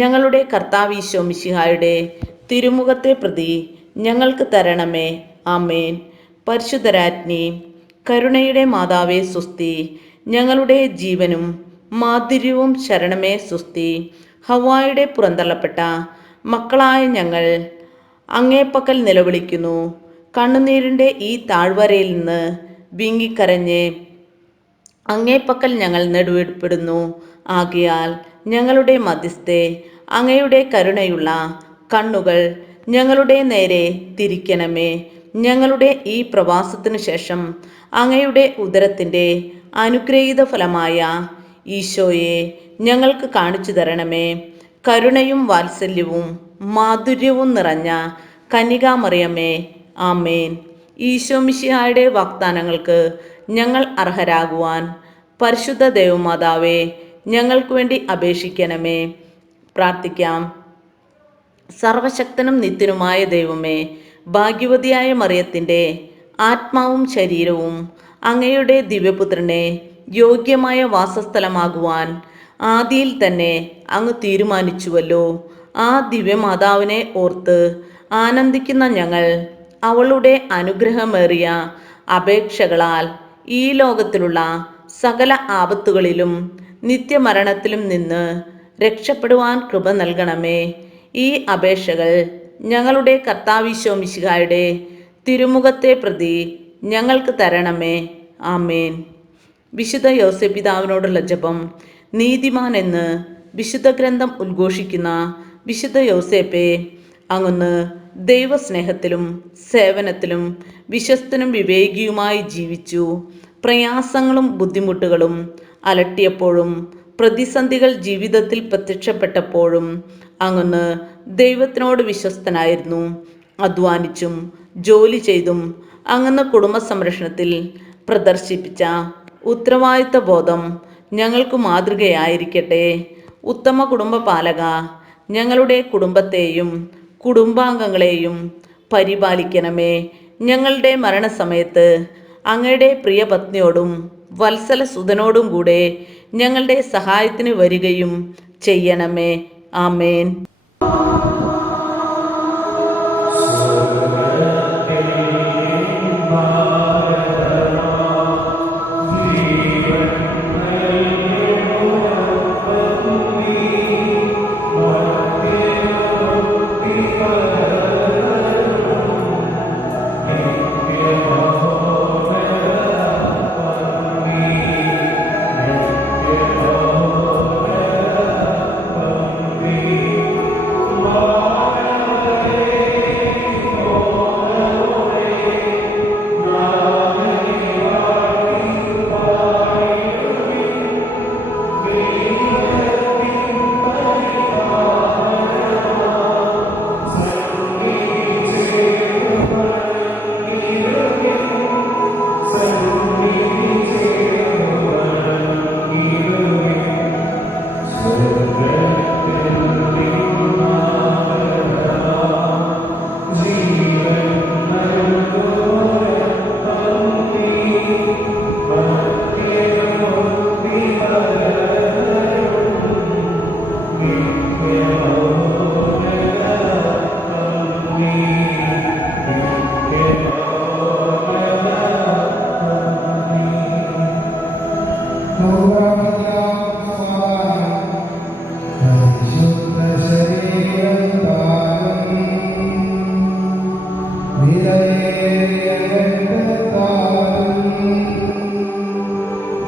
ഞങ്ങളുടെ കർത്താവീശോ മിശിഹായുടെ തിരുമുഖത്തെ പ്രതി ഞങ്ങൾക്ക് തരണമേ. ആമേൻ. പരിശുദ്ധരാജ്ഞി, കരുണയുടെ മാതാവേ സുസ്തി. ഞങ്ങളുടെ ജീവനും മാധുര്യവും ശരണമേ സുസ്തി. ഹവ്വായുടെ പുറന്തള്ളപ്പെട്ട മക്കളായ ഞങ്ങൾ അങ്ങേപ്പക്കൽ നിലവിളിക്കുന്നു. കണ്ണുനീരിൻ്റെ ഈ താഴ്വരയിൽ നിന്ന് വിങ്ങിക്കരഞ്ഞ് അങ്ങേപ്പക്കൽ ഞങ്ങൾ നെടുവീർപ്പെടുന്നു. ആകയാൽ ഞങ്ങളുടെ മധ്യസ്ഥെ, അങ്ങയുടെ കരുണയുള്ള കണ്ണുകൾ ഞങ്ങളുടെ നേരെ തിരിക്കണമേ. ഞങ്ങളുടെ ഈ പ്രവാസത്തിനു ശേഷം അങ്ങയുടെ ഉദരത്തിൻ്റെ അനുഗ്രഹീത ഫലമായ ഈശോയെ ഞങ്ങൾക്ക് കാണിച്ചു തരണമേ. കരുണയും വാത്സല്യവും മാധുര്യവും നിറഞ്ഞ കന്യകാമറിയമേ, ആമേൻ. ഈശോമിശിഹായുടെ വാഗ്ദാനങ്ങൾക്ക് ഞങ്ങൾ അർഹരാകുവാൻ പരിശുദ്ധ ദേവമാതാവേ, ഞങ്ങൾക്ക് വേണ്ടി അപേക്ഷിക്കണമേ. പ്രാർത്ഥിക്കാം. സർവശക്തനും നിത്യനുമായ ദൈവമേ, ഭാഗ്യവതിയായ മറിയത്തിൻ്റെ ആത്മാവും ശരീരവും അങ്ങയുടെ ദിവ്യപുത്രനെ യോഗ്യമായ വാസസ്ഥലമാകുവാൻ ആദിയിൽ തന്നെ അങ്ങ് തീരുമാനിച്ചുവല്ലോ. ആ ദിവ്യമാതാവിനെ ഓർത്ത് ആനന്ദിക്കുന്ന ഞങ്ങൾ അവളുടെ അനുഗ്രഹമേറിയ അപേക്ഷകളാൽ ഈ ലോകത്തിലുള്ള സകല ആപത്തുകളിലും നിത്യമരണത്തിലും നിന്ന് രക്ഷപ്പെടുവാൻ കൃപ നൽകണമേ. ഈ അപേക്ഷകൾ ഞങ്ങളുടെ കർത്താവീശോ മിശിഹായുടെ തിരുമുഖത്തെ പ്രതി ഞങ്ങൾക്ക് തരണമേ. ആമേൻ. വിശുദ്ധ യോസേപ്പിതാവിനോടുള്ള ജപം. നീതിമാൻ എന്ന് വിശുദ്ധ ഗ്രന്ഥം ഉദ്ഘോഷിക്കുന്ന വിശുദ്ധ യോസേപ്പെ, അങ്ങൊന്ന് ദൈവസ്നേഹത്തിലും സേവനത്തിലും വിശ്വസ്തനും വിവേകിയുമായി ജീവിച്ചു. പ്രയാസങ്ങളും ബുദ്ധിമുട്ടുകളും അലട്ടിയപ്പോഴും പ്രതിസന്ധികൾ ജീവിതത്തിൽ പ്രത്യക്ഷപ്പെട്ടപ്പോഴും അങ്ങൊന്ന് ദൈവത്തിനോട് വിശ്വസ്തനായിരുന്നു. അധ്വാനിച്ചും ജോലി ചെയ്തും അങ്ങന്ന് കുടുംബ സംരക്ഷണത്തിൽ പ്രദർശിപ്പിച്ച ഉത്തരവാദിത്ത ബോധം ഞങ്ങൾക്ക് മാതൃകയായിരിക്കട്ടെ. ഉത്തമ കുടുംബപാലക, ഞങ്ങളുടെ കുടുംബത്തെയും കുടുംബാംഗങ്ങളെയും പരിപാലിക്കണമേ. ഞങ്ങളുടെ മരണസമയത്ത് അങ്ങയുടെ പ്രിയ പത്നിയോടും വത്സല സുതനോടും കൂടെ ഞങ്ങളുടെ സഹായത്തിന് വരികയും ചെയ്യണമേ. ആമേൻ.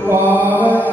പാവ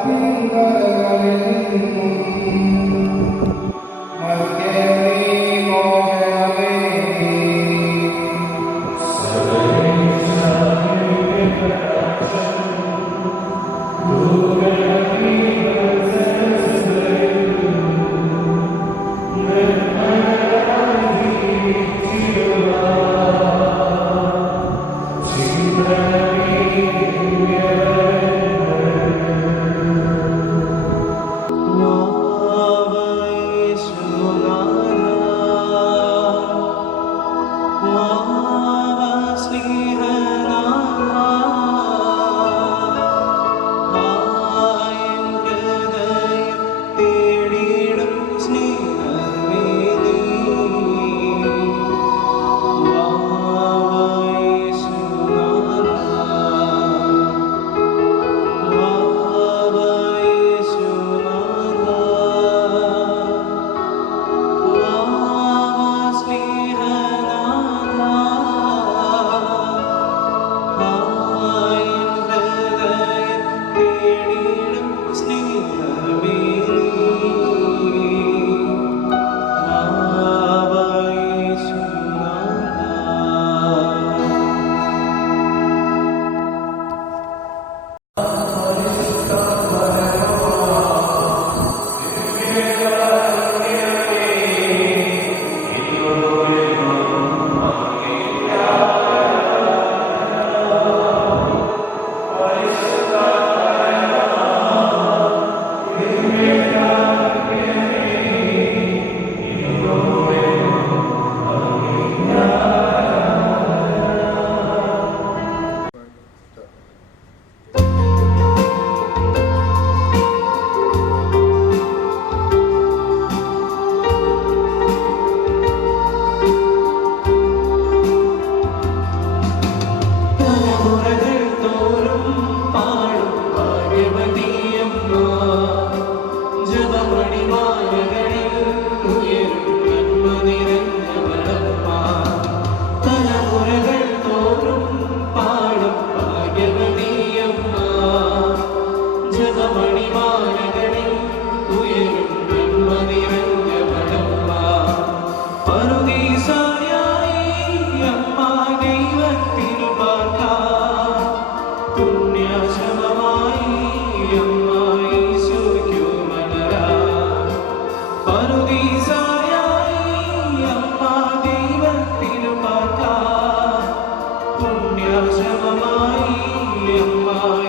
ആശ്രമമായി അമ്മ